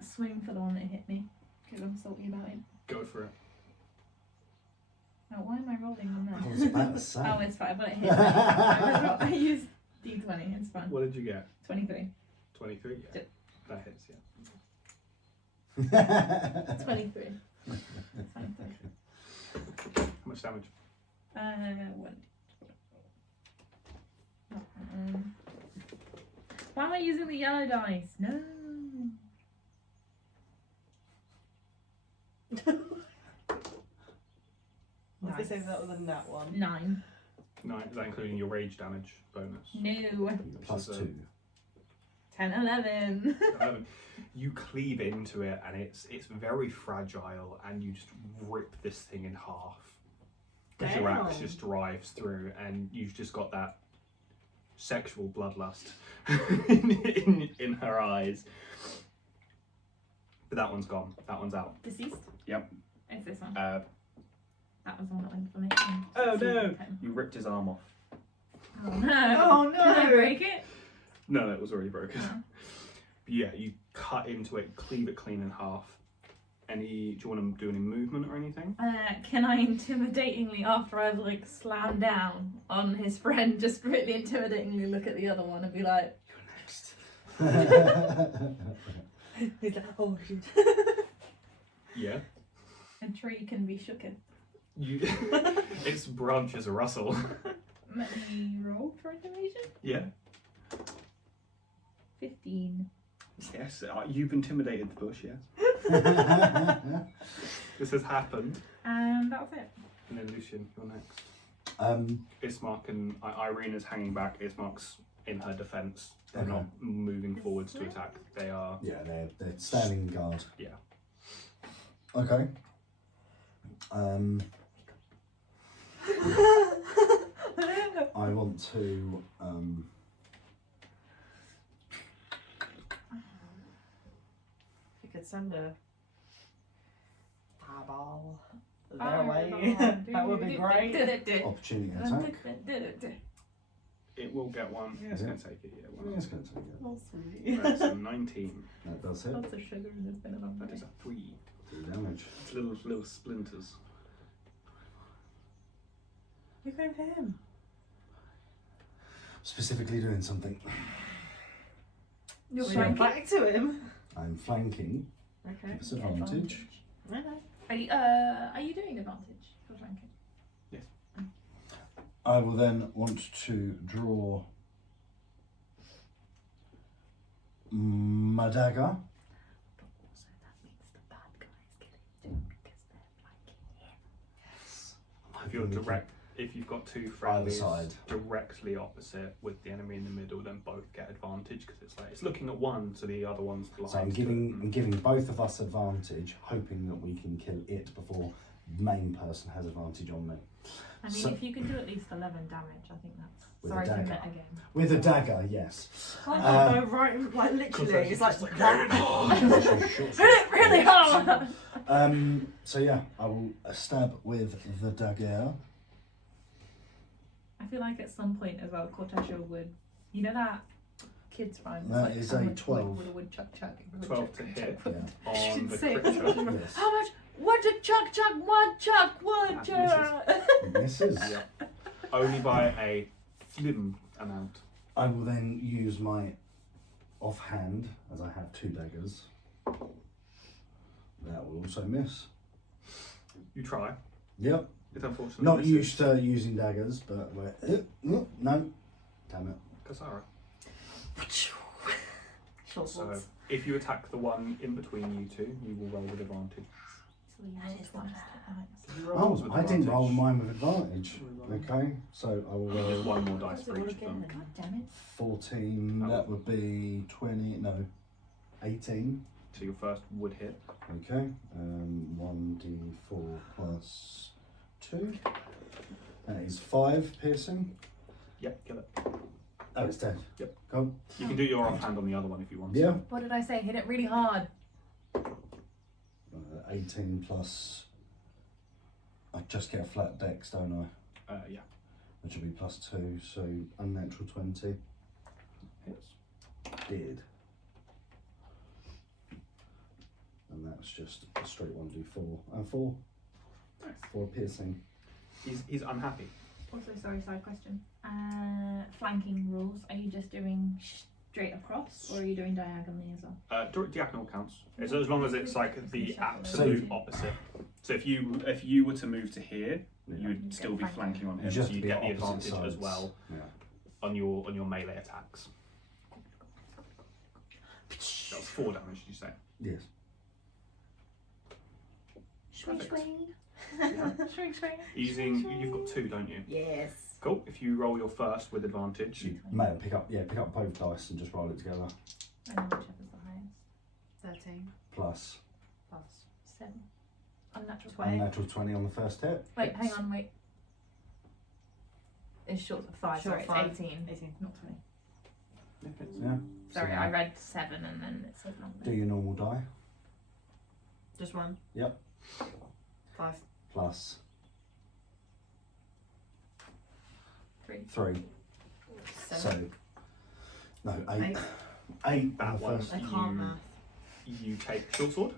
swing for the one that hit me because I'm salty about it. Go for it. Oh, why am I rolling on I that? was about to say. Oh, it's fine, but it hit me. I used D20, it's fine. What did you get? 23. 23? Yeah. Yep. That hits, yeah. 23. 23. How much damage? One. Why am I using the yellow dice? No. What did they say that was a nat one? 9. 9. Is that including your rage damage bonus? No. Plus Which is, 2. 10, 11. 11. You cleave into it and it's very fragile and you just rip this thing in half. As your axe Damn. just drives through and you've just got that sexual bloodlust in her eyes. But that one's gone. That one's out. Deceased? Yep. It's this one. Uh, That was the one that went for me. Oh, no. You ripped his arm off. Oh no. Oh, Did I no. break it? No, it was already broken. Oh. But yeah, you cut into it, cleave it clean in half. Do you want to do any movement or anything? Can I intimidatingly, after I've like slammed down on his friend, just really intimidatingly look at the other one and be like, You're next. He's like, oh shoot. Yeah. a tree can be shooken. Its branches rustle. Let me roll for intimidation. Yeah. 15. Yes, you've intimidated the bush, yes. This has happened. And that was it. And then Lucien, you're next. Um, Ismark and Irena's hanging back. Ismark's in her defence. They're Okay. not moving forwards to attack. They are. yeah, they're standing guard. Yeah. Okay. I want to. You could send a fireball their Fireball. way. That would be great. Opportunity attack. It will get one. Yeah, it's Yeah. going to take it. Yeah, Yeah, one. it's going to take it. Oh, sweet. That's a 19. That does hit. Lots of sugar in this bit of That is a 3. 3 damage. It's little splinters. You're going for him. Specifically doing something. You're We're flanking. back to him. I'm flanking. Okay. Give us advantage. Okay. Are you doing advantage for flanking? I will then want to draw my dagger. But also that means the bad guys get it too because they're flanking him. If you're direct, if you've got two friendlies side. directly opposite with the enemy in the middle, then both get advantage because it's like it's looking at one, so the other one's blind. So I'm giving both of us advantage, hoping that we can kill it before the main person has advantage on me. I mean, So- if you can do at least 11 damage, I think that's. With Sorry a to dagger. admit again. With a dagger, yes. Can't Um, you go right, like literally, it's like, Just Hit it really hard! So yeah, I will stab with the dagger. I feel like at some point as well, Kortesha would. You know that kids rhyme? It's That like, is how a much wood 12. would a woodchuck chuck? 12 to hit Yeah. on the Say it. crit shot. Yes. How much? Would a chuck chuck? One chuck? One That chuck? Misses. Yeah. Only by a slim amount. I will then use my offhand, as I have 2 daggers. That will also miss. You try. Yep. It's unfortunately Not misses. used to using daggers, but no. Damn it. Cassara. short So swords. if you attack the one in between you two, you will roll with advantage. That is not You roll Oh, yours with I didn't roll advantage. mine with advantage. Okay, so I will There's roll one more dice for each of them. God damn it. 14. That would be 20. No, 18. So your first would hit. Okay, 1d4 plus 2. That is 5 piercing. Yep, kill it. Oh, it's dead. Yep. Go. You can do your offhand on the other one if you want. Yeah. What did I say? Hit it really hard. 18 plus. I just get a flat dex, don't I? Yeah. Which will be plus 2, so unnatural 20. Hits. Did. And that's just a straight 1d4. And 4. Nice. 4 piercing. He's unhappy. Also, sorry, side question. Flanking rules. Are you just doing straight across, or are you doing diagonally as well? Diagonal counts. As long as it's like the absolute opposite. So if you were to move to here, Yeah. you'd still be flanking on You him. just So you'd be get the opposite advantage as sides. well Yeah. on your melee attacks. That was 4 damage, did you say? Yes. Swing, Perfect. swing. Swing, swing. You've got 2, don't you? Yes. Cool. If you roll your first with advantage, You may pick up both dice and just roll it together. And then whichever's the highest. 13 Plus plus 7. Unnatural 20. unnatural 20 on the first hit. Wait, hang on, wait. It's short of 5, Short sorry, five. it's 18. 18. Not 20. Yeah. Sorry, So I read 7 and then it said not do your normal die. Just 1. Yep. 5. Plus 3. 3. 7. So no, 8. 8. 8 That on the one. first. I can't math. you take short sword.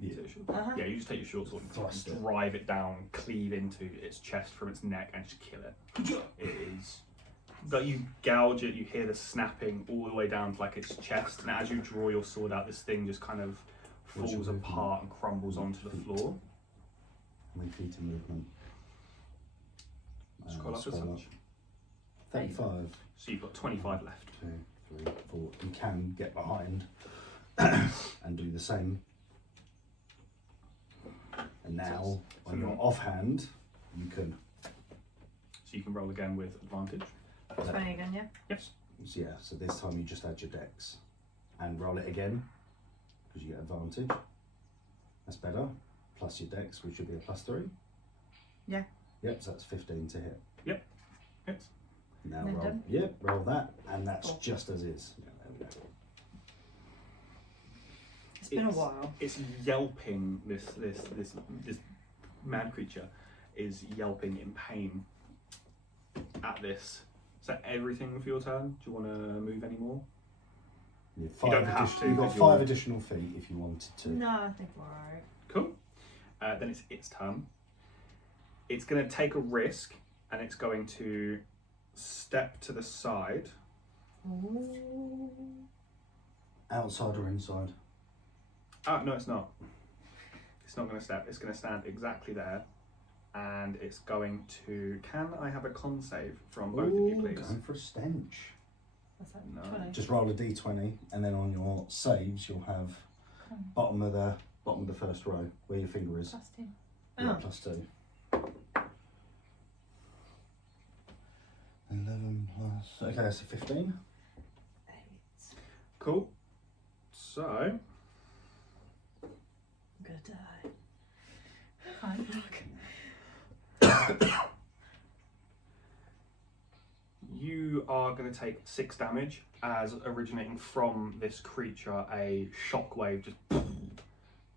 Yeah. Is it a short? Uh-huh. Yeah, you just take your short sword Thrust and it. drive it down, cleave into its chest from its neck, and just kill it. It is like you gouge it. You hear the snapping all the way down to like its chest, and as you draw your sword out, this thing just kind of What's your falls movement? apart and crumbles onto the floor. How many feet of movement? Scroll up to scroll such. 35. So you've got 25 left. 2, 3, 4. You can get behind and do the same. And now, So on your offhand, you can. So you can roll again with advantage. 20 again, yeah? Yes. So yeah, so this time you just add your dex and roll it again because you get advantage. That's better. Plus your dex, which would be a +3. Yeah. Yep, so that's 15 to hit. Yes. Now Then roll. done? Yep, roll that, and that's Cool. just as is. Yeah, there we go. It's been a while. It's yelping. This mad creature is yelping in pain at this. Is that everything for your turn? Do you want to move any more? You don't have to, You've got but 5 you're- additional feet if you wanted to. No, I think we're alright. Cool. Then it's its turn. It's going to take a risk, and it's going to step to the side. Ooh. Outside or inside? No, it's not. It's not going to step. It's going to stand exactly there, and it's going to. Can I have a con save from both of you, Ooh, please? going for a stench. What's that? No. 20. Just roll a d20, and then on your saves you'll have bottom of the first row where your finger is. +2. Yeah, Oh. +2. 11 plus. Okay, that's a 15. 8. Cool. So I'm gonna die. Fine. you are going to take 6 damage as originating from this creature, a shockwave just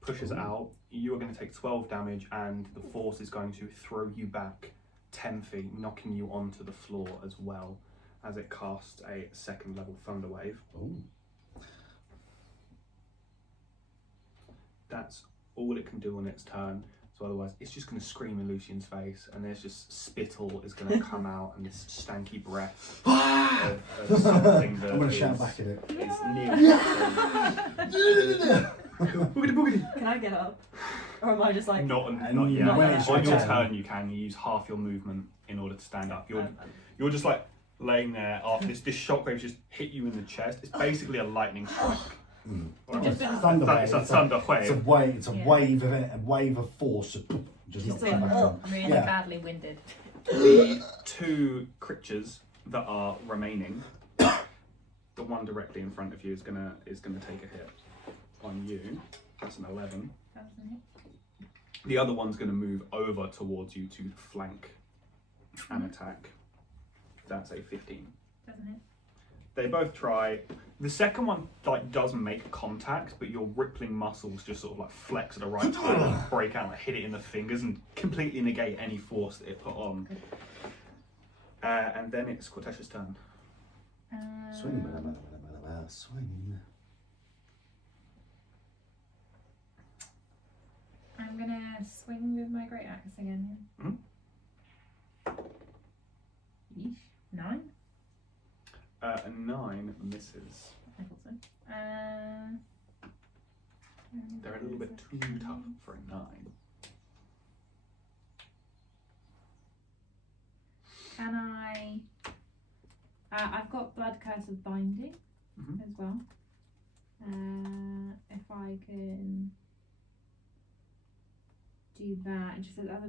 pushes it Ooh. out. You are going to take 12 damage, and the force is going to throw you back 10 feet, knocking you onto the floor as well as it casts a 2nd level thunder wave. Ooh. That's all it can do on its turn. So otherwise, it's just going to scream in Lucien's face, and there's just spittle is going to come out, and this stanky breath of something that I'm going to is- shout back at it. is near. Boogity boogity. Can I get up? Or am I just like. Not And yet. when it's On your your turn. turn, you can use half your movement in order to stand up. You're just like laying there after this shockwave just hit you in the chest. It's basically a lightning strike. Mm. Or Just a been- Thunder wave. It's a thunder wave. It's a Yeah. wave of it, a wave of force. Just Just knocks you like, back oh. on. Really Yeah. badly winded. The 2 creatures that are remaining, the one directly in front of you is gonna take a hit on you. That's an 11. That wasn't it. The other one's gonna move over towards you to flank and attack. That's a 15. Doesn't it? They both try. The second one does make contact, but your rippling muscles just sort of flex at the right time and break out and hit it in the fingers and completely negate any force that it put on. And then it's Kortesha's turn. Swing, bada, bada, bada, bada, bada, swing. I'm gonna swing with my great axe again. Mhm. Yeesh. 9? A 9 misses. I thought so. They're a little bit too tough for a 9. Can I? I've got Blood Curse of Binding Mhm. as well. If I can do that, it just says as a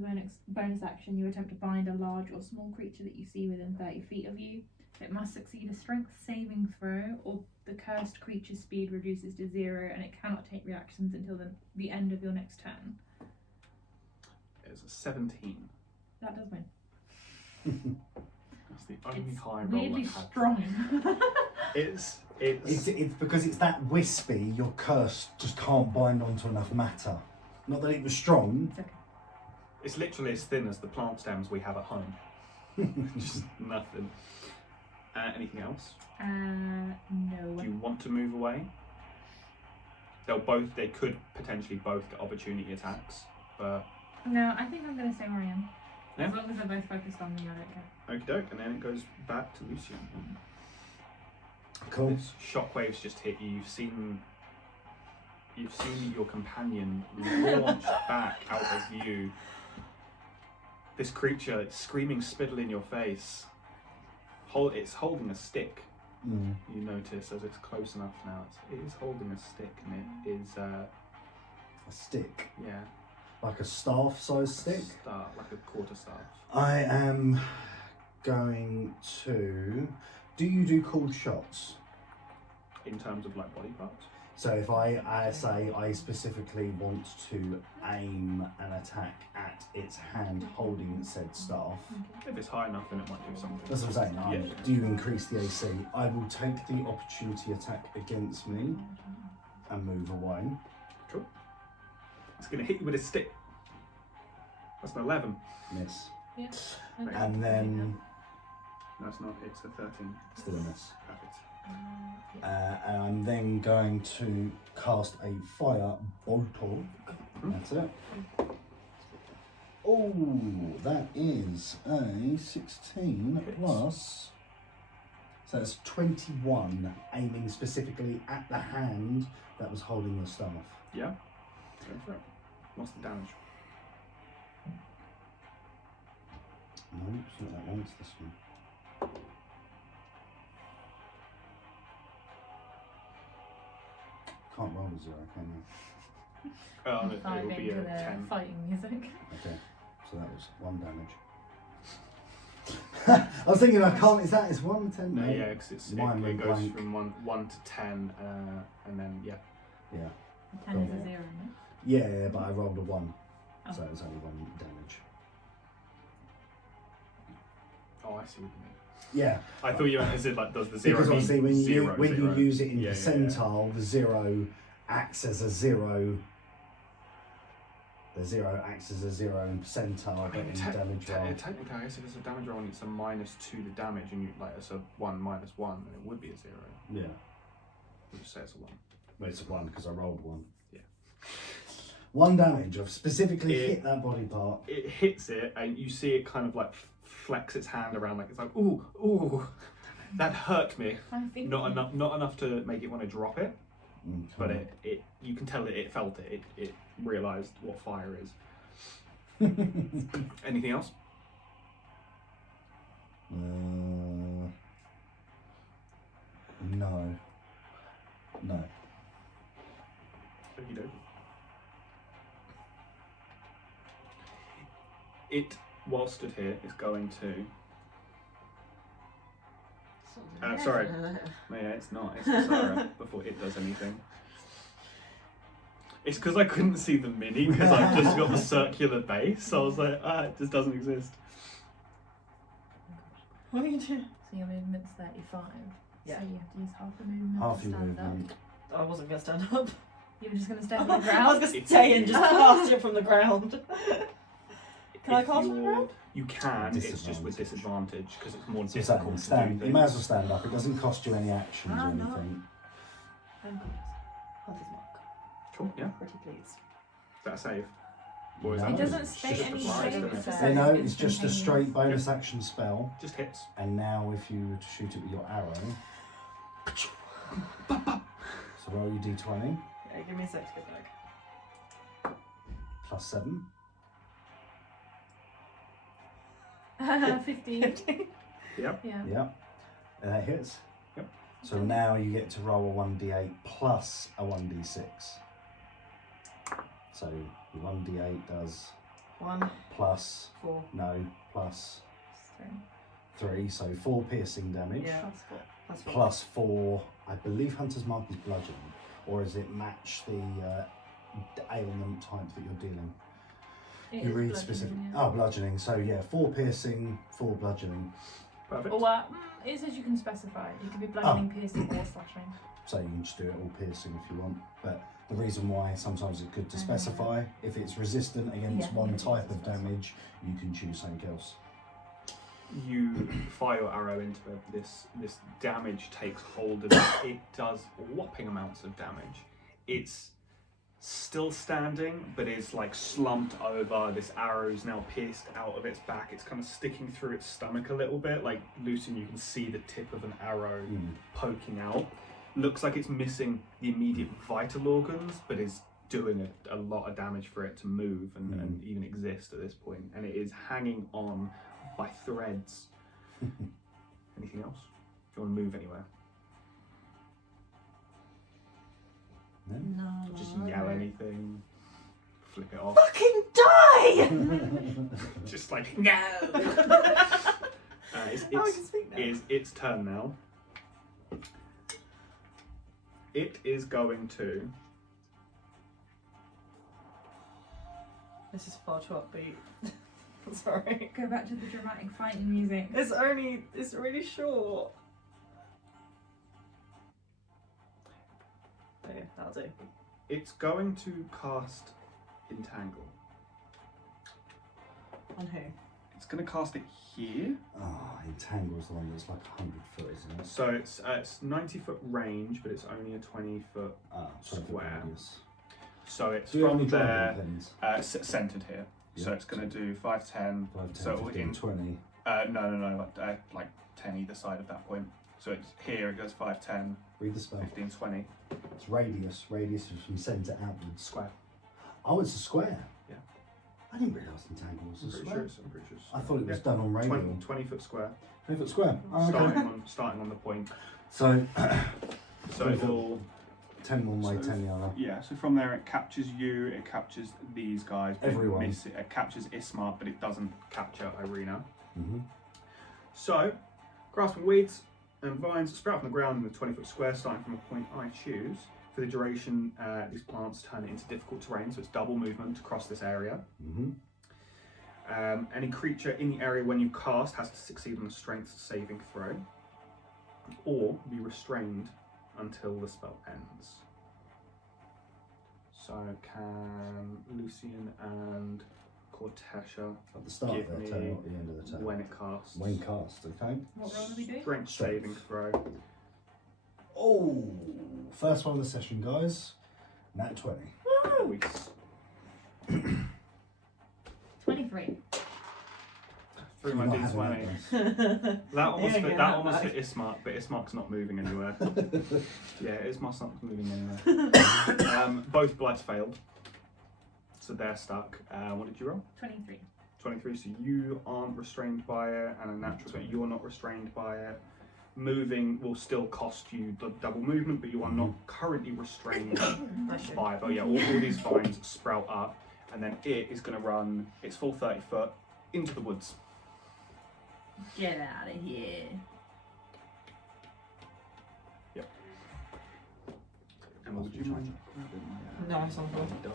bonus action, you attempt to bind a large or small creature that you see within 30 feet of you. It must succeed a strength saving throw, or the cursed creature's speed reduces to 0, and it cannot take reactions until the end of your next turn. It's a 17. That does win. That's the only It's high roll weirdly I've had. strong. It's because it's that wispy, your curse just can't bind onto enough matter. Not that it was strong. It's okay. It's literally as thin as the plant stems we have at home. Just nothing. Anything else? No. Do you want to move away? They could potentially both get opportunity attacks, but No, I think I'm going to stay where I am. Yeah. As long as they're both focused on me, I don't care. okie doke, and then it goes back to Lucien. Cool. This shockwave's just hit you. You've seen your companion launch back out of view. This creature is screaming spittle in your face. It's holding a stick you notice as it's close enough now, it is holding a stick, and it is, A stick, yeah, like a staff-sized stick. like a quarterstaff. I am going to. Do you do cooled shots? In terms of like body parts? So if I say I specifically want to aim an attack at its hand holding said staff, If it's high enough, then it might do something. that's what I'm saying. Yeah. Do you increase the AC? I will take the opportunity attack against me and move away. It's going to hit you with a stick. That's an 11. Miss. Yeah. And then No, it's not. It's a 13. still a miss. Perfect. And I'm then going to cast a fire bolter. That's it. Oh, that is a 16 plus. So that's 21, aiming specifically at the hand that was holding the staff. Yeah. Go for it. What's the damage? No, it's not that one, it's this one. Can't roll a 0, can you? Five It will be into a the 10. fighting music. Okay, so that was 1 damage. I was thinking, I can't. Is 1 10? No, yeah, because Mine it went goes blank. from 1 to 10, and then yeah. Yeah. 10 is a 0, isn't Yeah, but I rolled a 1, Oh. so it was only 1 damage. Oh, I see what you mean. Yeah, I thought you meant as it like does the 0 because mean obviously when you zero, when zero? you use it in Yeah, yeah, yeah. percentile, the 0 acts as a 0. The 0 acts as a 0 in percentile, but in damage roll. Technically, I guess if it's a damage roll and it's a minus 2 to damage, and you like it's a 1 minus 1, then it would be a 0. Yeah, We'll just say it's a 1. but it's a 1 because I rolled 1. Yeah. 1 damage. I've specifically It- hit that body part. It hits it, and you see it kind of like flex its hand around, like it's like, ooh, that hurt me. it? Not enough to make it want to drop it, Okay. but it you can tell that it felt it. It realised what fire is. Anything else? No. No. Okey-doke. It, while stood here, is going to. Sorry. No, yeah, it's not. It's Cassara before it does anything. It's because I couldn't see the mini because I've just got the circular base. So I was like, it just doesn't exist. What are you doing? So your movement's 35. Yeah. So you have to use half your movement Half to your stand movement. up. I wasn't going to stand up. You were just going to stand on the I was ground. going to stay and just cast it from the ground. Can I If cast from the you're- ground? You can. It's just with disadvantage because it's more So difficult to stand. do You may as well things. stand up. It doesn't cost you any actions or Ah, no. anything. I'm good. What is Mark? Cool. Yeah. Pretty please. Is that a save? Or is No. that It doesn't just state just any applies, saves, doesn't it? so- I know it's it's just a instantaneous. straight bonus action spell, Just hits. and now if you were to shoot it with your arrow, so roll your d20 Yeah, give me a sec to get back. plus 7. 15. Yep. Yeah. Yeah, and that hits. Yep. So now you get to roll a 1d8 plus a 1d6. So your 1d8 does 1, plus 4, plus So, 3, so 4 piercing damage. Yeah. plus 4. plus 4. Plus 4, I believe Hunter's Mark is bludgeoning, or does it match the ailment type that you're dealing? It You is read bludgeoning, specific. yeah. Oh, bludgeoning. So yeah, 4 piercing, 4 bludgeoning. Perfect. Or it says you can specify. It could be bludgeoning, piercing, or slashing. So you can just do it all piercing if you want. But the reason why sometimes it's good to specify, if it's resistant against Yeah, one yeah, type of specify. damage, you can choose something else. You fire your arrow into it. This damage takes hold of it. It does whopping amounts of damage. It's still standing, but is like slumped over. This arrow's now pierced out of its back. It's kind of sticking through its stomach a little bit. Like Lucien, you can see the tip of an arrow poking out. Looks like it's missing the immediate vital organs, but is doing a lot of damage for it to move and even exist at this point. And it is hanging on by threads. Anything else? Do you want to move anywhere? No. Just yell anything, flip it off. Fucking die! Just like, no! It's, Oh, I can speak now. is its turn now. It is going to. This is far too upbeat. Sorry. Go back to the dramatic fighting music. It's really short. Okay, that'll do. It's going to cast Entangle. On who? It's going to cast it here. Oh, Entangle's the one that's like 100 foot, isn't it? So it's 90-foot range, but it's only a 20-foot. Ah, Square. radius. So it's Do you have from any there, driving pins? centered here. So Yeah, it's going to do 5, 10. 5, 10, So 15, in 20. no, like 10 either side of that point. So it's here. It goes 5, 10, Read the spell. 15, 20. It's radius. Radius is from centre outwards. Square. Oh, it's a square. Yeah. I didn't realise Entangle was I'm a pretty square. sure. I'm pretty sure. I thought it was Yeah. done on radial. 20-foot square. 20 foot square. Oh, okay. Starting on the point. So, So it will. 10 one way, So 10 the other. Yeah, so from there it captures you, it captures these guys. but Everyone. It captures Ismark, but it doesn't capture Irena. Mm-hmm. So, grasping weeds and vines sprout from the ground in the 20-foot square, starting from a point I choose. For the duration, these plants turn it into difficult terrain, so it's double movement across this area. Mm-hmm. Any creature in the area when you cast has to succeed on a strength saving throw, or be restrained until the spell ends. So can Lucien and Kortesha At the start Give of their me turn, not the end of the turn. when it casts. When cast, okay? What roll are we doing? Strength saving throw. Oh, first one of the session, guys. Nat 20. Weeks. 23. Through my You're not having D20. that, guys. That almost Yeah, fit, yeah, that almost back. hit Ismark, but Ismark's not moving anywhere. Yeah, Ismark's not moving anywhere. Both bloods failed, so they're stuck. What did you roll? 23. 23. So you aren't restrained by it, and a natural, but you're not restrained by it. Moving will still cost you the double movement, but you are not currently restrained by it. But yeah, all these vines sprout up, and then it is going to run its full 30 foot into the woods. Get out of here. And would you mind grabbing my No, it's on board. dice?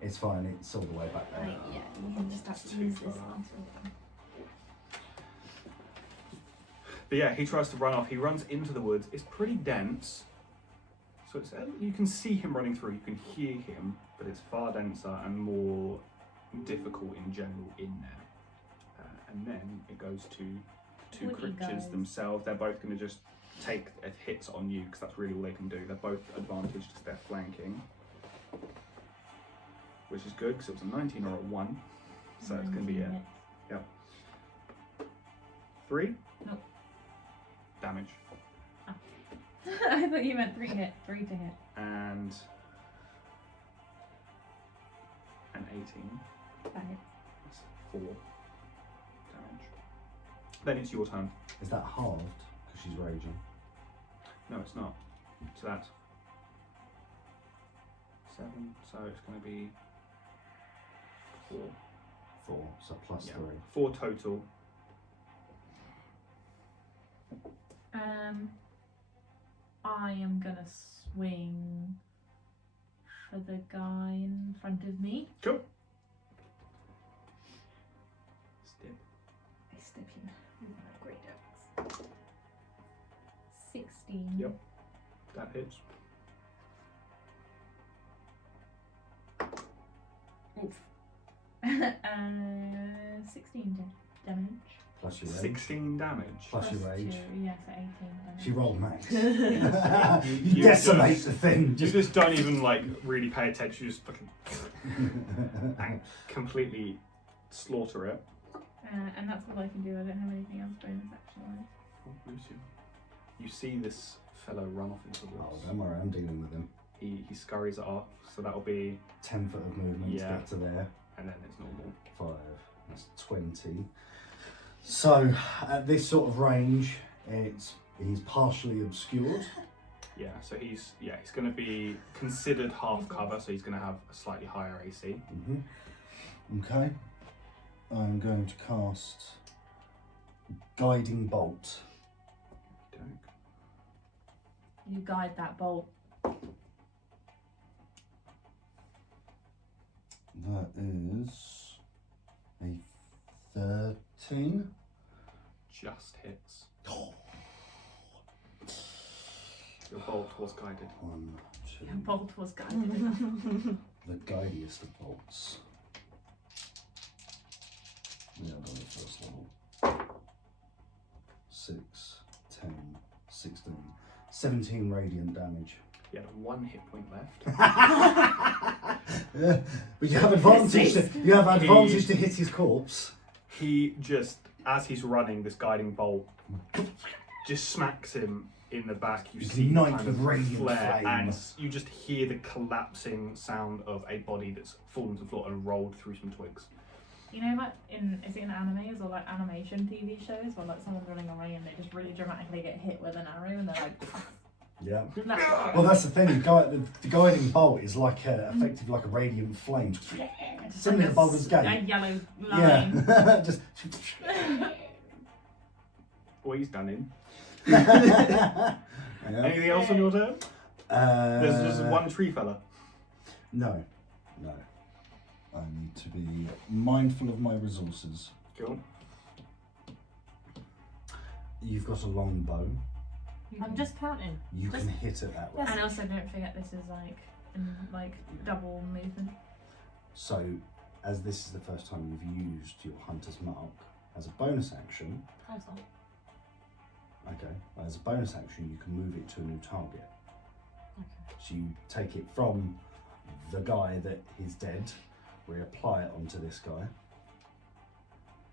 It's fine, it's all the way back there. Right, yeah, you can just have It's to too use this far. one. But yeah, he tries to run off. He runs into the woods. It's pretty dense. So it's, you can see him running through. You can hear him, but it's far denser and more difficult in general in there. And then it goes to two Woody creatures guys. themselves. They're both going to just take hits on you because that's really all they can do. They're both advantaged because they're flanking, which is good because it was a 19 or a 1. So it's going to be it. 3? Nope. Damage. I thought you meant 3 to hit. And an 18. That hits. That's 4 damage. Then it's your turn. Is that halved? Because she's raging. No, it's not. So that's 7. So it's going to be 4. 4, so plus Yeah. 3. 4 total. I am gonna swing for the guy in front of me. Cool. Step. I step in with my great axe. 16. Yep. That hits. Oof. 16 damage. Plus your rage. 16 damage. Plus your rage. 2, yeah, so 18 damage. She rolled max. You you decimate just- the thing. You just don't even like really pay attention. You just fucking and completely slaughter it. And that's all I can do. I don't have anything else bonus action wise. Oh, Lucian. You see this fellow run off into the Oh, woods. don't worry, I'm dealing with him. He scurries it off, so that'll be, 10 foot of movement Yeah. to get to there. and then it's normal. 5, that's 20. So, at this sort of range, he's partially obscured. Yeah, so he's going to be considered half cover, so he's going to have a slightly higher AC. Okay. I'm going to cast Guiding Bolt. You guide that bolt. That is a 13. Just hits. Your bolt was guided. 1, 2. Your bolt was guided. The guidiest of bolts. Yeah, I'm on the first level. 6, 10, 16, 17 radiant damage. He had 1 hit point left. Yeah, but you have advantage. To hit his corpse. He just, as he's running, this guiding bolt just smacks him in the back. You see Ninth kind of of radiant flare, flame. and you just hear the collapsing sound of a body that's fallen to the floor and rolled through some twigs. You know, like is it in animes or like animation TV shows where like someone's running away and they just really dramatically get hit with an arrow and they're like, Yeah. that's Well, that's the thing. The guiding bolt is like effective, like a radiant flame. Similar to Baldur's a Gate. yellow line. Yeah. Just. Well, he's done in. Yeah. Anything else on your turn? There's just one tree fella. No. I need to be mindful of my resources. Cool. You've got a long bow. I'm just counting. You can hit it that way. And also don't forget this is like double movement. So, as this is the first time you've used your Hunter's Mark, as a bonus action, as a bonus action you can move it to a new target. Okay. So you take it from the guy that is dead, reapply it onto this guy,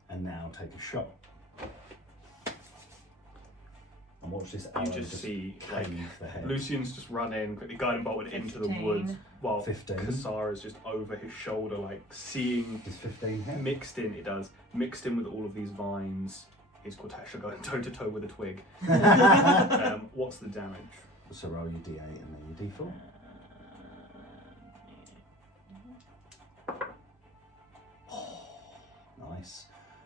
and now take a shot. And watch this arrow You just see like cave the head. Lucien's just run in, quickly guiding bolt it into the 15. woods, while 15. Cassara's just over his shoulder, like seeing Is 15 hit? mixed in with all of these vines. Is Kortesha going toe to toe with a twig? What's the damage? So roll your d8 and then your d4. Nice.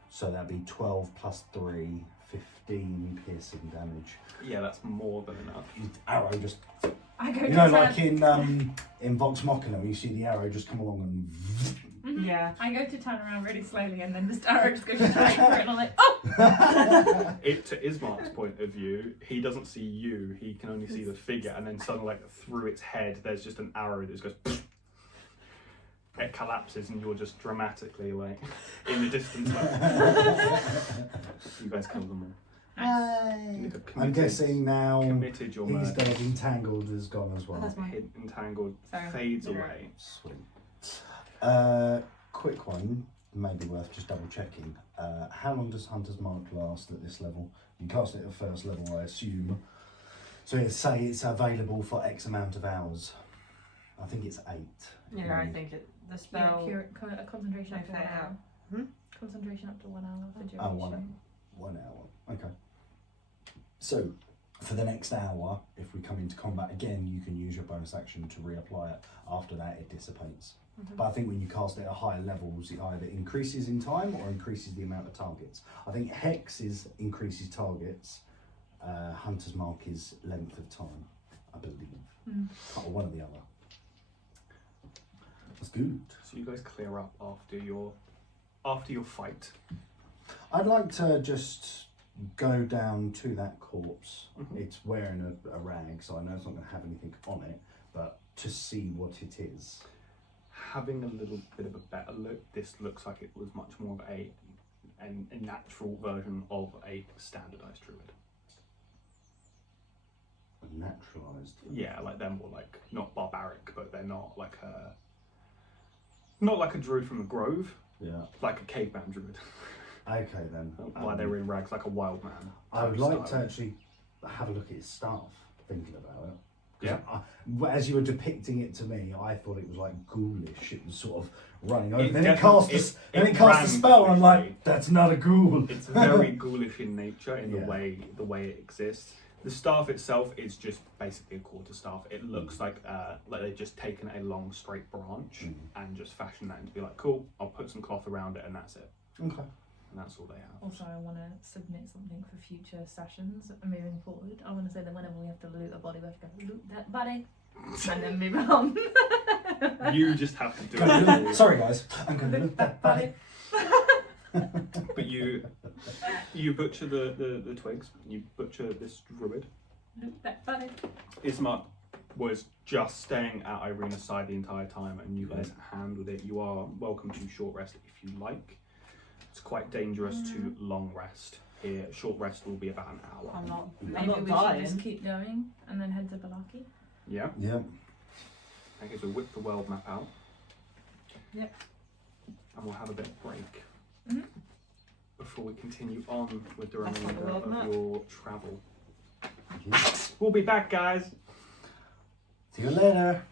So that'd be 12 plus 3, 15 piercing damage. Yeah, that's more than enough. Your arrow just, I go you to know, turn. like in Vox Machina, you see the arrow just come along and. Mhm. Yeah. I go to turn around really slowly and then the arrow just goes straight through it and I'm like, oh! To Ismark's point of view, he doesn't see you, he can only see the figure, and then suddenly, like, through its head, there's just an arrow that just goes. It collapses, and you're just dramatically, like, in the distance, like. You guys kill them all. You have I'm guessing now committed your his murder. dog Entangled is gone as well. That's mine. Entangled Sorry. fades You're away. Sweet. Quick one, maybe worth just double checking. How long does Hunter's Mark last at this level? You cast it at first level, I assume. So let's say it's available for X amount of hours. I think it's 8. Yeah, I think the spell. Yeah, a concentration up to 1 Okay, hour. Hmm? Concentration up to 1 hour for duration. Oh, 1 hour. Okay. So, for the next hour, if we come into combat again, you can use your bonus action to reapply it. After that, it dissipates. Mhm. But I think when you cast it at higher levels, it either increases in time or increases the amount of targets. I think Hex increases targets. Hunter's Mark is length of time, I believe. Or one or the other. That's good. So you guys clear up after your fight. I'd like to just go down to that corpse. Mhm. It's wearing a rag, so I know it's not going to have anything on it, but to see what it is. Having a little bit of a better look, this looks like it was much more of a natural version of a standardized druid. A naturalised. Yeah, like they're more like not barbaric, but they're not like a druid from the grove, Yeah. like a caveman druid. Okay then. Why they were in rags like a wild man. I would like to style. actually have a look at his staff, thinking about it. 'Cause Yeah. as you were depicting it to me, I thought it was like ghoulish. It was sort of running over. It Then it definitely- cast it the ran spell. I'm ghoulishly. like, that's not a ghoul. It's very ghoulish in nature in Yeah. the way it exists. The staff itself is just basically a quarter staff. It looks like they've just taken a long straight branch and just fashioned that into be like, cool, I'll put some cloth around it and that's it. Okay. And that's all they have. Also, I want to submit something for future sessions moving forward. I want to say that whenever we have to loot a body, we have to go, loot that body, and then move on. You just have to do it. Sorry guys, I'm going to look that body. But you butcher the twigs. You butcher this druid. Loot that body. Ismark was just staying at Irena's side the entire time, and you guys handled it. You are welcome to short rest if you like. It's quite dangerous to long rest here. Short rest will be about an hour. I'm not Maybe we dying. should just keep going and then head to Vallaki. Yeah. Yeah. Okay, so whip the world map out. Yep. And we'll have a bit of break before we continue on with the That's not the remainder world of map. your travel. Yeah. We'll be back, guys. See you later.